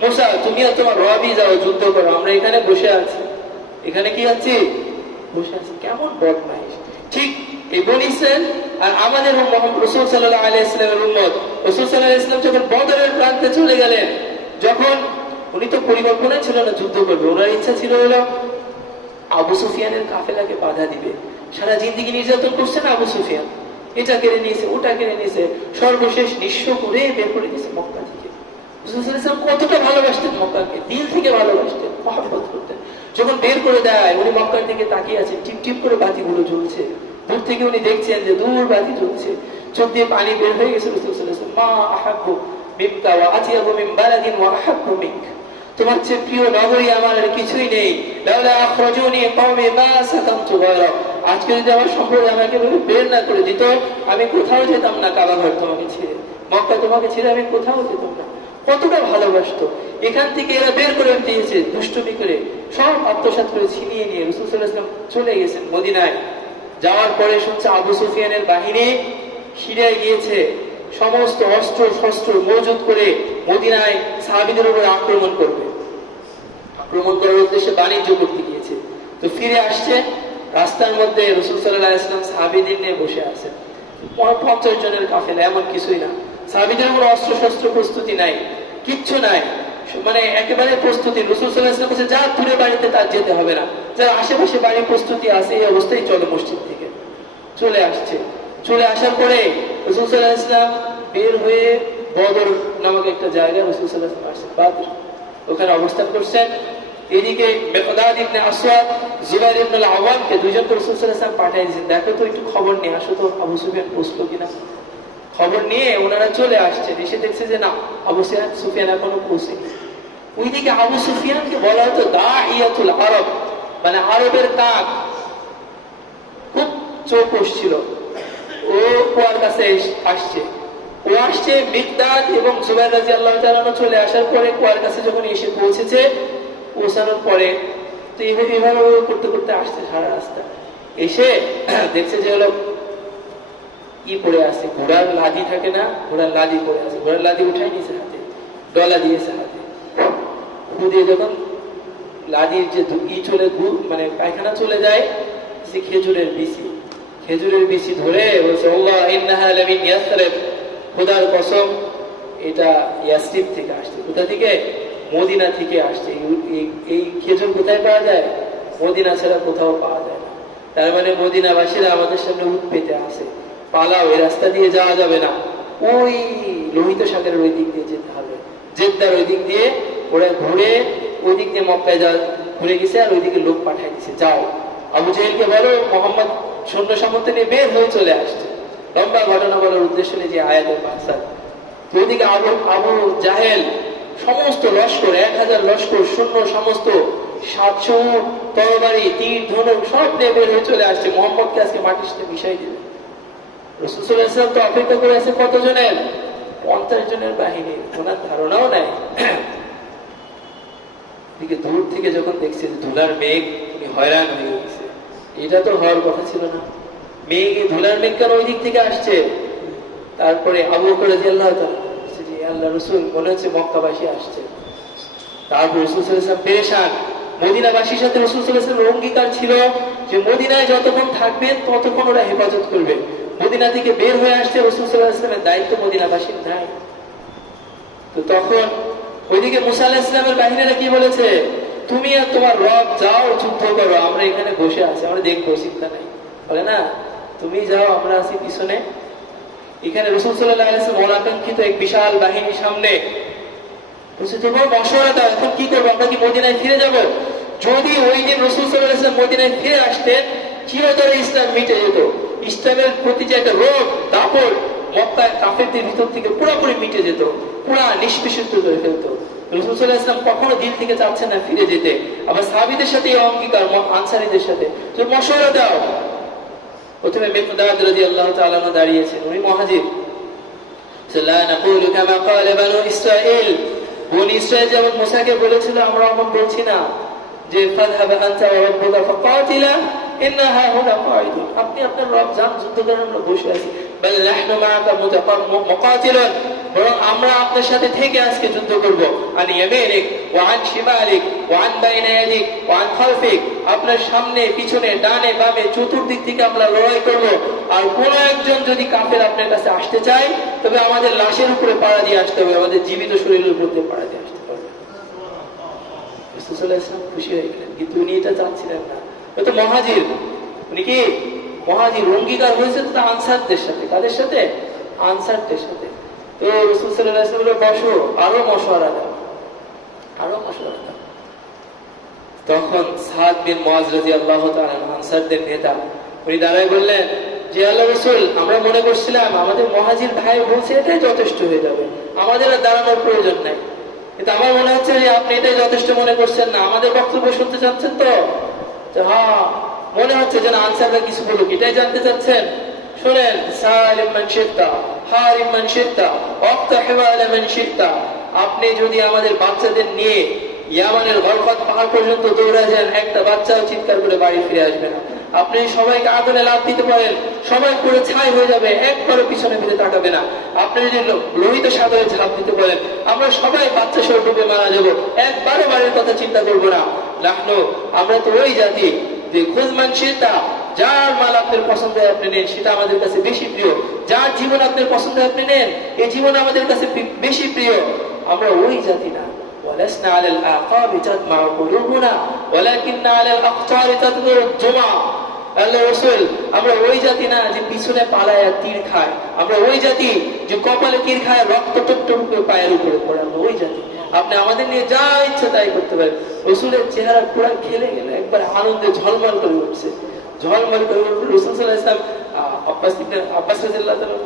মূসা, তুমি আর তোমার রবই যাও, যুদ্ধ করো, আমরা এখানে বসে আছি। এখানে কি আছি? বসে আছি। কেমন বদমাইশ! ঠিক এই বনী ইসরাইল আর আমাদের রাসূল সাল্লাল্লাহু আলাইহি ওয়াসাল্লামের উম্মত। রাসূল সাল্লাল্লাহু আলাইহি ওয়াসাল্লাম যখন বদরের প্রান্তে চলে গেলেন, যখন উনি তো পরিকল্পনা ছিল না যুদ্ধ করবে, ওনার ইচ্ছা ছিল হলো আবু সুফিয়ানের কাফেলাকে বাধা দিবে। সারা জিন্দেগি নির্যাতন করছে না আবু সুফিয়ান, এটা কেড়ে নিয়েছে, ওটা কেড়ে নিয়েছে, সর্বশেষ নিঃস্ব করে বের করে দিয়েছে মক্কা থেকে। রাসূল সাল্লাল্লাহু আলাইহি ওয়াসাল্লাম কতটা ভালোবাসতেন মক্কাকে, দিল থেকে ভালোবাসতেন, মহব্বত করতেন। যখন বের করে দেয়, উনি মক্কার দিকে তাকিয়ে আছেন, টিপ টিপ করে বাতিগুলো জ্বলছে। দূর থেকে উনি দেখছেন যে দূর বাতি জ্বলছে, চোখ দিয়ে পানি বের হয়ে গেছে। রাসূল সাল্লাল্লাহু আলাইহি ওয়াসাল্লাম, মা আহাব্বু মিনকা ওয়া আতিয়াবু মিন বালাদিন ওয়া আহাব্বু মিনক, তোমার চেয়ে প্রিয় নগরী আমার আর কিছুই নেই। লাউলা আখরাজুনি কওমি মা সাতামতু গায়রা, আজকে যদি আমার সম্পর্কে আমাকে বের না করে দিত, আমি কোথাও যেতাম না কাবা ঘর তোমাকে ছেড়ে, মক্কা তোমাকে ছেড়ে আমি কোথাও যেতাম না। কতটা ভালোবাসতো। এখান থেকে এরা বের করে দিয়েছে দুষ্টুমি করে, সব আত্মসাৎ করে ছিনিয়ে নিয়ে রাসূল সাল্লাল্লাহু আলাইহি ওয়াসাল্লাম চলে গেছেন মদিনায়। যাওয়ার পরে শুনছে আবু সুফিয়ানের বাহিনী সিরিয়ায় গিয়েছে, সমস্ত অস্ত্র শস্ত্র মজুত করে মদিনায় সাহাবীদের উপর আক্রমণ করবে, আক্রমণ করার উদ্দেশ্যে বাণিজ্য করতে গিয়েছে। তো ফিরে আসছে, রাস্তার মধ্যে রাসূল সাল্লাল্লাহু আলাইহি ওয়াসাল্লাম সাহাবীদের নিয়ে বসে আছেন। 50 জনের কাফেলা, এমন কিছুই না। সাহাবীদের কোনো অস্ত্র শস্ত্র প্রস্তুতি নাই, কিচ্ছু নাই, মানে একেবারে প্রস্তুতি। রাসূল সাল্লাল্লাহু আলাইহি ওয়াসাল্লাম বলেছে যা দূরে বাড়িতে তার যেতে হবে না, যারা আশেপাশে বাড়ির প্রস্তুতি আছে এই অবস্থায় চলো মসজিদ থেকে। চলে আসছে, চলে আসার পরে রাসূল সাল্লাল্লাহু আলাইহি ওয়াসাল্লাম বের হয়ে বদর নামক একটা জায়গায় রাসূল সাল্লাল্লাহু আলাইহি ওয়াসাল্লাম বাদর ওখানে অবস্থান করছেন। এদিকে মিকদাদ ইবনে আসওয়াদ, জুবাইর ইবনে আল-আওয়ামকে দুইজনকে রাসূল সাল্লাল্লাহু আলাইহি ওয়াসাল্লাম পাঠিয়ে দিয়েছেন, দেখো তো একটু খবর নিয়ে আসো তো আবু সুফিয়ান পৌঁছলো কিনা। খবর নিয়ে ওনারা চলে আসছেন, এসে দেখছে যে না, আবু সুফিয়ান এখনো পৌঁছেনি। ওইদিকে আবু সুফিয়ানকে বলা হতো দাইয়াতুল আরব, মানে আরবের কাক, খুব চৌকস ছিল। ও কুয়ার কাছে আসছে, ও আসছে মিকদাদ এবং জুবাইর রাদিয়াল্লাহু তাআলা চলে আসার পরে কুয়ার কাছে যখন এসে পৌঁছেছে, পৌঁছানোর পরে তো এইভাবে করতে করতে আসছে সারা রাস্তা। এসে দেখছে যে হলো কি পড়ে আছে, ঘোড়ার লাদি থাকে না, ঘোড়ার লাদি পড়ে আছে, ঘোড়ার লাদি উঠাই নিয়েছে হাতে, ডলা দিয়েছে হাতে, দিয়ে যখন লাদির যে ই চলে মানে পায়খানা চলে যায়, সে খেজুরের বিচি, খেজুরের বিচি ধরে বলছে আল্লাহ ইন্নাহা লামিন ইয়াসরিব, খোদার কসম এটা ইয়াসরিব থেকে আসছে। কোথা থেকে? মদিনা থেকে আসছে। এই খেজুর কোথায় পাওয়া যায়? মদিনা ছাড়া কোথাও পাওয়া যায় না। তার মানে মদিনাবাসীরা আমাদের সামনে উঠ পেতে আসে, পালাও, এই রাস্তা দিয়ে যাওয়া যাবে না, ওই লোহিত সাগরের ওই দিক দিয়ে যেতে হবে, জেদ্দার ওই দিক দিয়ে ওরা ঘুরে ওই দিক দিয়ে মক্কায় ঘুরে গেছে, আর ওইদিকে লোক পাঠাই দিছে, যাও আবু জাহেলকে বলো মোহাম্মদ সৈন্য সামর্থ্য নিয়ে বের হয়ে চলে আসছে। লম্বা ঘটনা বলার উদ্দেশ্য নিয়ে যে আয়াতের মাকসাদ। ওইদিকে আবু জাহেল সমস্ত লস্কর, 1000 লস্কর সৈন্য, সমস্ত 700 তরবারি, তীর, ধনুক সব নিয়ে বের হয়ে চলে আসছে, মোহাম্মদকে আজকে মাটির সাথে মিশাই দিবে। রাসূল সাল্লাল্লাহু আলাইহি ওয়াসাল্লাম তো অপেক্ষা করে আছে কতজনের? 50 জনের বাহিনী, ওনার ধারণাও নাই। এদিকে দূর থেকে যখন দেখছে ধুলার মেঘ, উনি হয়রান হয়ে গেছে, এটা তো হওয়ার কথা ছিল না, মেঘ, ধুলার মেঘ কেন ওই দিক থেকে আসছে? তারপরে আবু বকর রাদিয়াল্লাহু তাআলা বলছে যে আল্লাহ রাসূল, মনে হচ্ছে মক্কাবাসী আসছে। তারপর রাসূল সাল্লাল্লাহু আলাইহি ওয়াসাল্লাম পেরেশান। মদিনাবাসীর সাথে রাসূল সাল্লাল্লাহু আলাইহি ওয়াসাল্লামের অঙ্গীকার ছিল যে মদিনায় যতক্ষণ থাকবেন ততক্ষণ ওরা হেফাজত করবে। মদিনা থেকে বের হয়ে আসছে, রাসূল সাল্লাল্লাহু আলাইহি ওয়াসাল্লামের দায়িত্ব মদিনাবাসীর নাই। তো তখন ওইদিকে মুসা আলাইহিস সালামের বাহিনীরা কি বলেছে, তুমি আর তোমার রব যাও, যুদ্ধ করো, আমরা এখানে বসে আছি, আমরা দেখবো, চিন্তা নাই। বলে না, তুমি যাও, আমরা আছি পিছনে। এখানে রাসূল সাল্লাল্লাহু আলাইহি ওয়াসাল্লাম অনাকাঙ্ক্ষিত এক বিশাল বাহিনীর সামনে বলছে, তোমার মশওয়ারা দাও, এখন কি করবো, আমরা কি মদিনায় ফিরে যাব? যদি ওই দিন রাসূল সাল্লাল্লাহু আলাইহি ওয়াসাল্লাম মদিনায় ফিরে আসতেন, চিরতরে ইসলাম মিটে যেত। ইসলামের প্রতি যে একটা রোগ দাপট মক্কায় কাফেরদের ভিতর থেকে পুরোপুরি মিটে যেত, পুরা নিষ্পেষিত করে ফেলতো। রাসূল সাল্লাল্লাহু আলাইহি ওয়াসাল্লাম কখনো দিল থেকে চাচ্ছেন না ফিরে যেতে। আবার সাহাবীদের সাথে এই অঙ্গীকার, আনসারীদের সাথে, তুমি মশওয়ারা দাও। প্রথমে মিকদাদ রাদিয়াল্লাহু তাআলা দাঁড়িয়েছেন, উনি মুহাজির। লা নাকুলু কামা ক্বালা বানু ইসরাঈল, বনি ইসরাঈল যেমন মুসাকে বলেছিল, আমরা এমন বলছি না যে ফাযহাবা আনতা ওয়া রাব্বুকা ফাকাতিলা ইন্না হাহুনা কাঈদুন, আপনি আপনার রব যান, যুদ্ধ করেন, আমরা বসে আছি। বাল নাহনু মাআকা মুকাতিলুন, বরং আমরা আপনার সাথে থেকে আজকে যুদ্ধ করব। আন ইয়ামিনিক ওয়া আন শিমালিক ওয়া আন বাইনা ইয়াদিক ওয়া আন খালফিক, আপনার সামনে, পিছনে, ডানে, বামে, চতুর্দিক থেকে আমরা লড়াই করব। আর কোন একজন যদি কাফের আপনার কাছে আসতে চায়, তবে আমাদের লাশের উপরে পাড়া দিয়ে আসতে হবে, আমাদের জীবিত শরীরের উপর দিয়ে পাড়া দিয়ে আসতে হবে। রাসূল সাল্লাল্লাহু আলাইহি ওয়াসাল্লাম খুশি হয়ে গেলেন, কিন্তু উনি এটা চাচ্ছিলেন না। ও তো মুহাজির, উনি কি মুহাজির, অঙ্গীকার হয়েছে তো আনসারদের সাথে। কাদের সাথে? আনসারদের সাথে। তো রাসূল সাল্লাল্লাহু আলাইহি ওয়াসাল্লাম বসো, আরো মশওয়ারা দাও, আরো মশওয়ারা দাও। তখন সাদ বিন মুআজ রাদিয়াল্লাহু তাআলা আনসারদের নেতা, উনি দাঁড়ায় বললেন যে আল্লাহর রাসূল, আমরা মনে করছিলাম আমাদের মুহাজির ভাই বলছে এটাই যথেষ্ট হয়ে যাবে, আমাদের আর দাঁড়ানোর প্রয়োজন নাই। কিন্তু আমার মনে হচ্ছে যে আপনি এটাই যথেষ্ট মনে করছেন না, আমাদের বক্তব্য শুনতে চাচ্ছেন তো? হ্যাঁ, মনে হচ্ছে যেন আনসাররা কিছু বলুক, এটাই জানতে চাচ্ছেন? শোনেন, সালিম মান শিতা, হারিম মান শিতা, ওয়াফতাহ ওয়ালা মান শিতা। আপনি যদি আমাদের বাচ্চাদের নিয়ে ইয়ামানের গলফাত পাহাড় পর্যন্ত দৌড়া যান, একটা বাচ্চাও চিৎকার করে বাড়ি ফিরে আসবে না। আপনি সবাইকে আগুনে লাফ দিতে পারেন, সবাই পুরো ছাই হয়ে যাবে, একবারও পিছনে ফিরে তাকাবে না। আপনি যদি লোহিত সাগরে ঝাঁপ দিতে পারেন, আমরা সবাই বাচ্চা সহ ডুবে মারা যাবো, একবারও বাড়ির কথা চিন্তা করবো না। লাহনু, আমরা তো ওই জাতি যে খুজমান শিতা, যার মাল আপনার পছন্দ হয় আপনি নেন, সেটা আমাদের কাছে বেশি প্রিয়। যার জীবন আপনার পছন্দ হয় আপনি নেন, এই জীবন আমাদের কাছে বেশি প্রিয়। আমরা ওই জাতি না। ولسنا على الأعقاب تدمع قلوبنا ولكن على الأقطار تدمع الدمع। আল্লাহ রাসূল, আমরা ওই জাতি না যে পিছনে পালায় তীর খায়, আমরা ওই জাতি যে কপালে তীর খায়, রক্ত টুকটুক করে পায়ের উপরে পড়ে, আমরা ওই জাতি। আপনি আমাদের নিয়ে যা ইচ্ছা তাই করতে পারেন। রাসূলের চেহারা পুরো খেলে গেল, একবার আনন্দে ঝলমল করে উঠছে, ঝলমল করে উঠল। রাসূল সাল্লাল্লাহু আলাইহি ওয়াসাল্লাম আব্বাস রাদিয়াল্লাহু তাআলা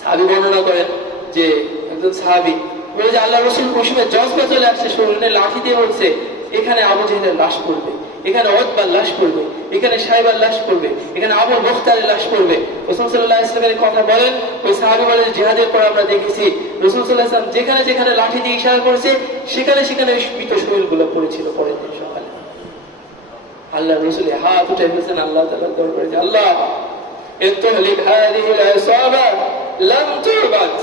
সাহাবী বর্ণনা করেন যে একজন সাহাবী বলে যে আল্লাহ রাসূল কুশমে জজবা চলে আসছে, শরীরে লাঠি দিয়ে বলছে, এখানে আবু জেহেলের লাশ পড়বে, এখানে ওতবার লাশ পড়বে, এখানে সাইবার লাশ পড়বে, এখানে আবু বখতারের লাশ পড়বে। রাসূল সাল্লাল্লাহু আলাইহি ওয়াসাল্লামের কথা বলেন, ওই সাহাবী বলেন জিহাদের পর আমরা দেখেছি রাসূল সাল্লাল্লাহু আলাইহি ওয়াসাল্লাম যেখানে যেখানে লাঠি দিয়ে ইশারা করেছে, সেখানে সেখানে মৃত শরীরগুলো পড়েছিল। পরের দিন সকালে আল্লাহ রাসূল হাত উঠে বলেছেন আল্লাহ তাআলার দরবারে, আল্লাহ ইনতুহলিক হাযিহিল ইসাবা লাম তুবাদ,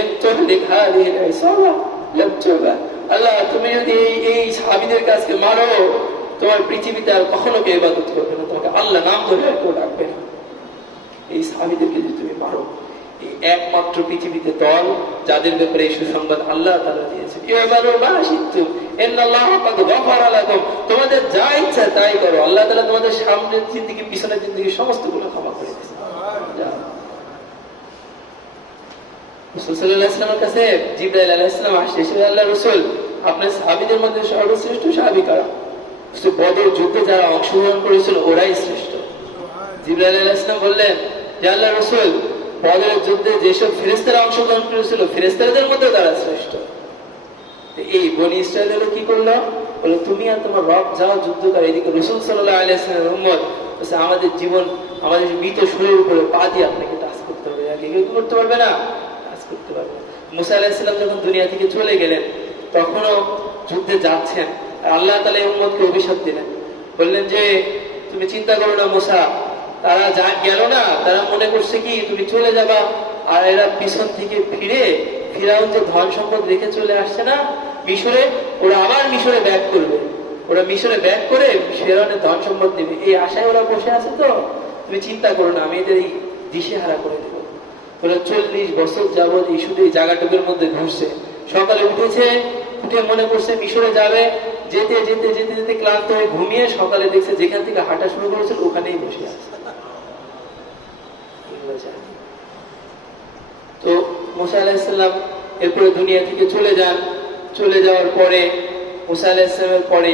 ইনতুহলিক হাযিহিল ইসাবা লাম তুবাদ। আল্লাহ, তুমি যদি এই সাহাবীদের কাছে মারো, তোমার পৃথিবীতে আর কখনো কেউ ইবাদত করবে না, তোমাকে আল্লাহ নাম ধরে আর কেউ ডাকবে না। এই সাহাবীদেরকে যদি তুমি মারো, এই একমাত্র পৃথিবীতে দল যাদের ব্যাপারে এই সুসংবাদ আল্লাহ তাআলা দিয়েছেন, ইবাদু মা শিতুম ইন্নাল্লাহা ক্বাদ গাফারা লাকুম, তোমাদের যা ইচ্ছা তাই করো, আল্লাহ তাআলা তোমাদের সামনের জিন্দেগি পিছনের জিন্দেগি সমস্ত গুলো ক্ষমা করে দিয়েছেন। রাসূল সাল্লাল্লাহু আলাইহি ওয়াসাল্লামের কাছে জিবরাইল আলাইহিস সালাম আসে, সে আল্লাহর রাসূল, আপনার সাহাবীদের মধ্যে সর্বশ্রেষ্ঠ সাহাবী কারা? বদর যুদ্ধে যারা অংশগ্রহণ করেছিল ওরাই শ্রেষ্ঠ। জিবরাইল আলাইহিস সালাম বললেন যে আল্লাহর রাসূল, বদরের যুদ্ধে যেসব ফেরেশতারা অংশগ্রহণ করেছিল ফেরেশতাদের মধ্যে তারা শ্রেষ্ঠ। এই বনি ইসরায়েলেরও কি করলো? বলে তুমি আর তোমার রব যাও যুদ্ধ করো। এদিকে রাসূল সাল্লাল্লাহু আলাইহি ওয়াসাল্লামের উম্মত বলছে আমাদের জীবন, আমাদের মৃত শরীরের উপরে পা দিয়ে আপনাকে টাচ করতে হবে, আর কেউ করতে পারবে না, টাচ করতে পারবে না। মুসা আলাইহিস সালাম যখন দুনিয়া থেকে চলে গেলেন, তখনও যুদ্ধে যাচ্ছেন, আর আল্লাহ তাআলা এই উম্মতকে অভিশাপ দিলেন, বললেন যে তুমি চিন্তা করো না মুসা, তারা যা গেল না, তারা মনে করছে কি তুমি চলে যাবা, আর এরা পিছন থেকে ফিরে ফিরাউন যে ধন সম্পদ রেখে চলে আসছে না মিশরে, ওরা আবার মিশরে ব্যাক করবে, ওরা মিশরে ব্যাক করে ফিরাউনের ধন সম্পদ দেবে, এই আশায় ওরা বসে আছে। তো তুমি চিন্তা করো না, আমি এদের এই দিশেহারা করে দেবো। ওরা 40 বছর যাবৎ এই শুধু এই জায়গাটুকুর মধ্যে ঘুরছে। সকালে উঠেছে, উঠে মনে করছে মিশরে যাবে, যেতে যেতে যেতে যেতে ক্লান্ত হয়ে ঘুমিয়ে সকালে দেখছে যেখান থেকে হাঁটা শুরু করেছিল ওখানেই বসে আছে। তো মুসা আলাইহিস সালাম এরপরে দুনিয়া থেকে চলে যান। চলে যাওয়ার পরে মুসা আলাইহিস সালামের পরে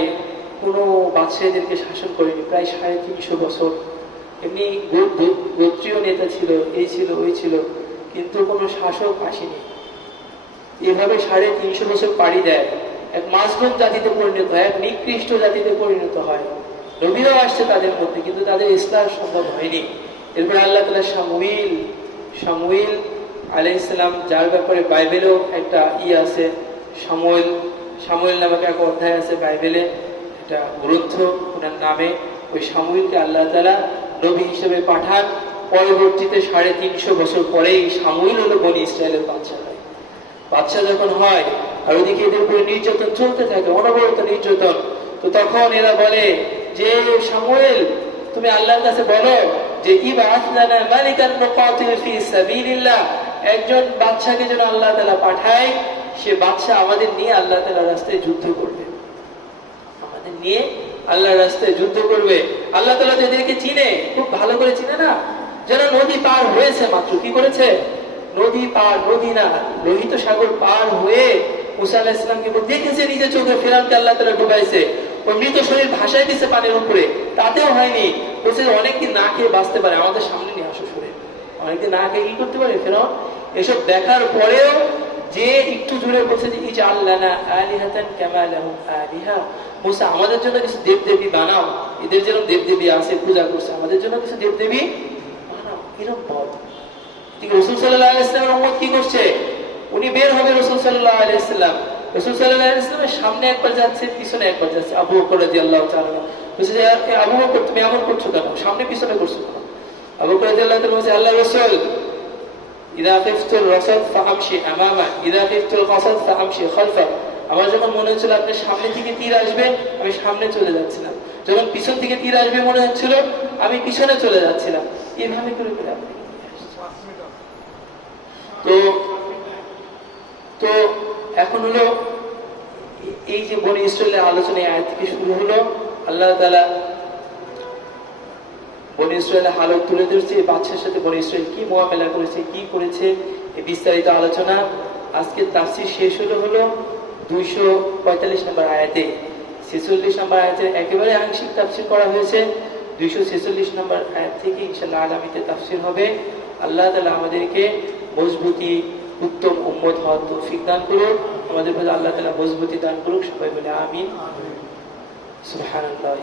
কোনো বাদশাহদেরকে শাসন করেনি প্রায় 350 বছর। এমনি গোত্রীয় নেতা ছিল, এই ছিল ওই ছিল, কিন্তু কোনো শাসক আসেনি। এভাবে 350 বছর পাড়ি দেয়, এক মাসলুম জাতিতে পরিণত হয়, এক নিকৃষ্ট জাতিতে পরিণত হয়। নবীরাও আসছে তাদের মধ্যে, কিন্তু তাদের ইসলাম সম্ভব হয়নি। এরপরে আল্লাহ তাআলা শামুয়েল আলাইহিস সালাম, যার ব্যাপারে বাইবেলেও একটা আছে, শামুয়েল নামক এক অধ্যায় আছে বাইবেলে, একটা গ্রন্থ ওনার নামে। ওই শামুয়েলকে আল্লাহ তাআলা নবী হিসেবে পাঠান। পরবর্তীতে 350 বছর পরেই শামুয়েল হলো বনি ইসরায়েলের বাদশা হয়। বাদশা যখন হয়, আর ওদিকে এদের উপরে নির্যাতন চলতে থাকে, অনবরত নির্যাতন। তো তখন এরা বলে যে শামুয়েল, তুমি আল্লাহর কাছে বলো যে ইবআথ লানা মালিকান নুকাতিল ফি সাবিলিল্লাহ, একজন বাদশাকে যেন আল্লাহ তাআলা পাঠায়, সে বাদশা আমাদের নিয়ে আল্লাহ তাআলার রাস্তায় যুদ্ধ করবে, আমাদের নিয়ে আল্লাহর রাস্তায় যুদ্ধ করবে। আল্লাহ তাআলা তো এদেরকে চিনে, খুব ভালো করে চিনে না। যারা নদী পার হয়েছে মাত্র, কি করেছে? নদী পার, নদী না, লোহিত সাগর পার হয়ে মুসা আলাইহিস সালামকে দেখেছে নিজের চোখে, ফিরআউনকে আল্লাহ তাআলা ডুবাইছে, ওই মৃত শরীর ভাসায় দিয়েছে পানির উপরে, তাতেও হয়নি। বলছে অনেকদিন না খেয়ে বাঁচতে পারে, আমাদের সামনে নিয়ে আসো শরীর, অনেকদিন না খেয়ে কি করতে পারে ফিরআউন। এসব দেখার পরেও যে একটু জোরে বলছে যে ইজআল লানা আলিহাতান কামা লাহুম আলিহা, মুসা আমাদের জন্য কিছু দেবদেবী বানাও, এদের যেরকম দেবদেবী আছে পূজা করছে, আমাদের জন্য কিছু দেবদেবী বানাও, এরকম বল। ঠিক রাসূল সাল্লাল্লাহু আলাইহি ওয়াসাল্লামের উম্মত কি করছে, উনি বের হবে রাসূল সাল্লাল্লাহু আলাইহি ওয়াসাল্লাম, রাসূল সাল্লাল্লাহু আলাইহি ওয়াসাল্লামের সামনে একবার যাচ্ছে, পিছনে একবার যাচ্ছে। আবু বকর রাদিয়াল্লাহু তাআলা বলছে যে আবু বকর তুমি এমন করছো কেন, সামনে পিছনে করছো কেন? আবু বকর রাদিয়াল্লাহু তাআলা বলছে আল্লাহর রাসূল ইদা খিফতুল রাসাদ ফামশি আমামা ইদা খিফতুল কাসাদ ফামশি খালফা, আমার যখন মনে হচ্ছিল আপনার সামনে থেকে তীর আসবে আমি সামনে চলে যাচ্ছিলাম, যখন পিছন থেকে তীর আসবে মনে হচ্ছিল আমি পিছনে চলে যাচ্ছিলাম, এইভাবে করে করে আপনি তো তো এখন হলো এই যে বনি ইসরাইলের আলোচনা এই আয়াত থেকে শুরু হলো। আল্লাহ তাআলা বনি ইসরাইলের হালত তুলে ধরছে, বাদশার সাথে বনি ইসরাইল কি মুআমালা করেছে, কি করেছে, এই বিস্তারিত আলোচনা। আজকে তাফসীর শেষ হলো 245 নম্বর আয়াতে। 46 নম্বর আয়াতের একেবারে আংশিক তাফসীর করা হয়েছে। 246 নম্বর আয়াত থেকে ইনশাআল্লাহ আগামীতে তাফসীর হবে। আল্লাহ তাআলা আমাদেরকে মজবুতি উত্তম উম্মত হওয়ার তৌফিক দান করুন, আমাদের প্রতি আল্লাহ তাআলা মজবুতি দান করুন। সবাই বলে আমিন। সুবহানাল্লাহ।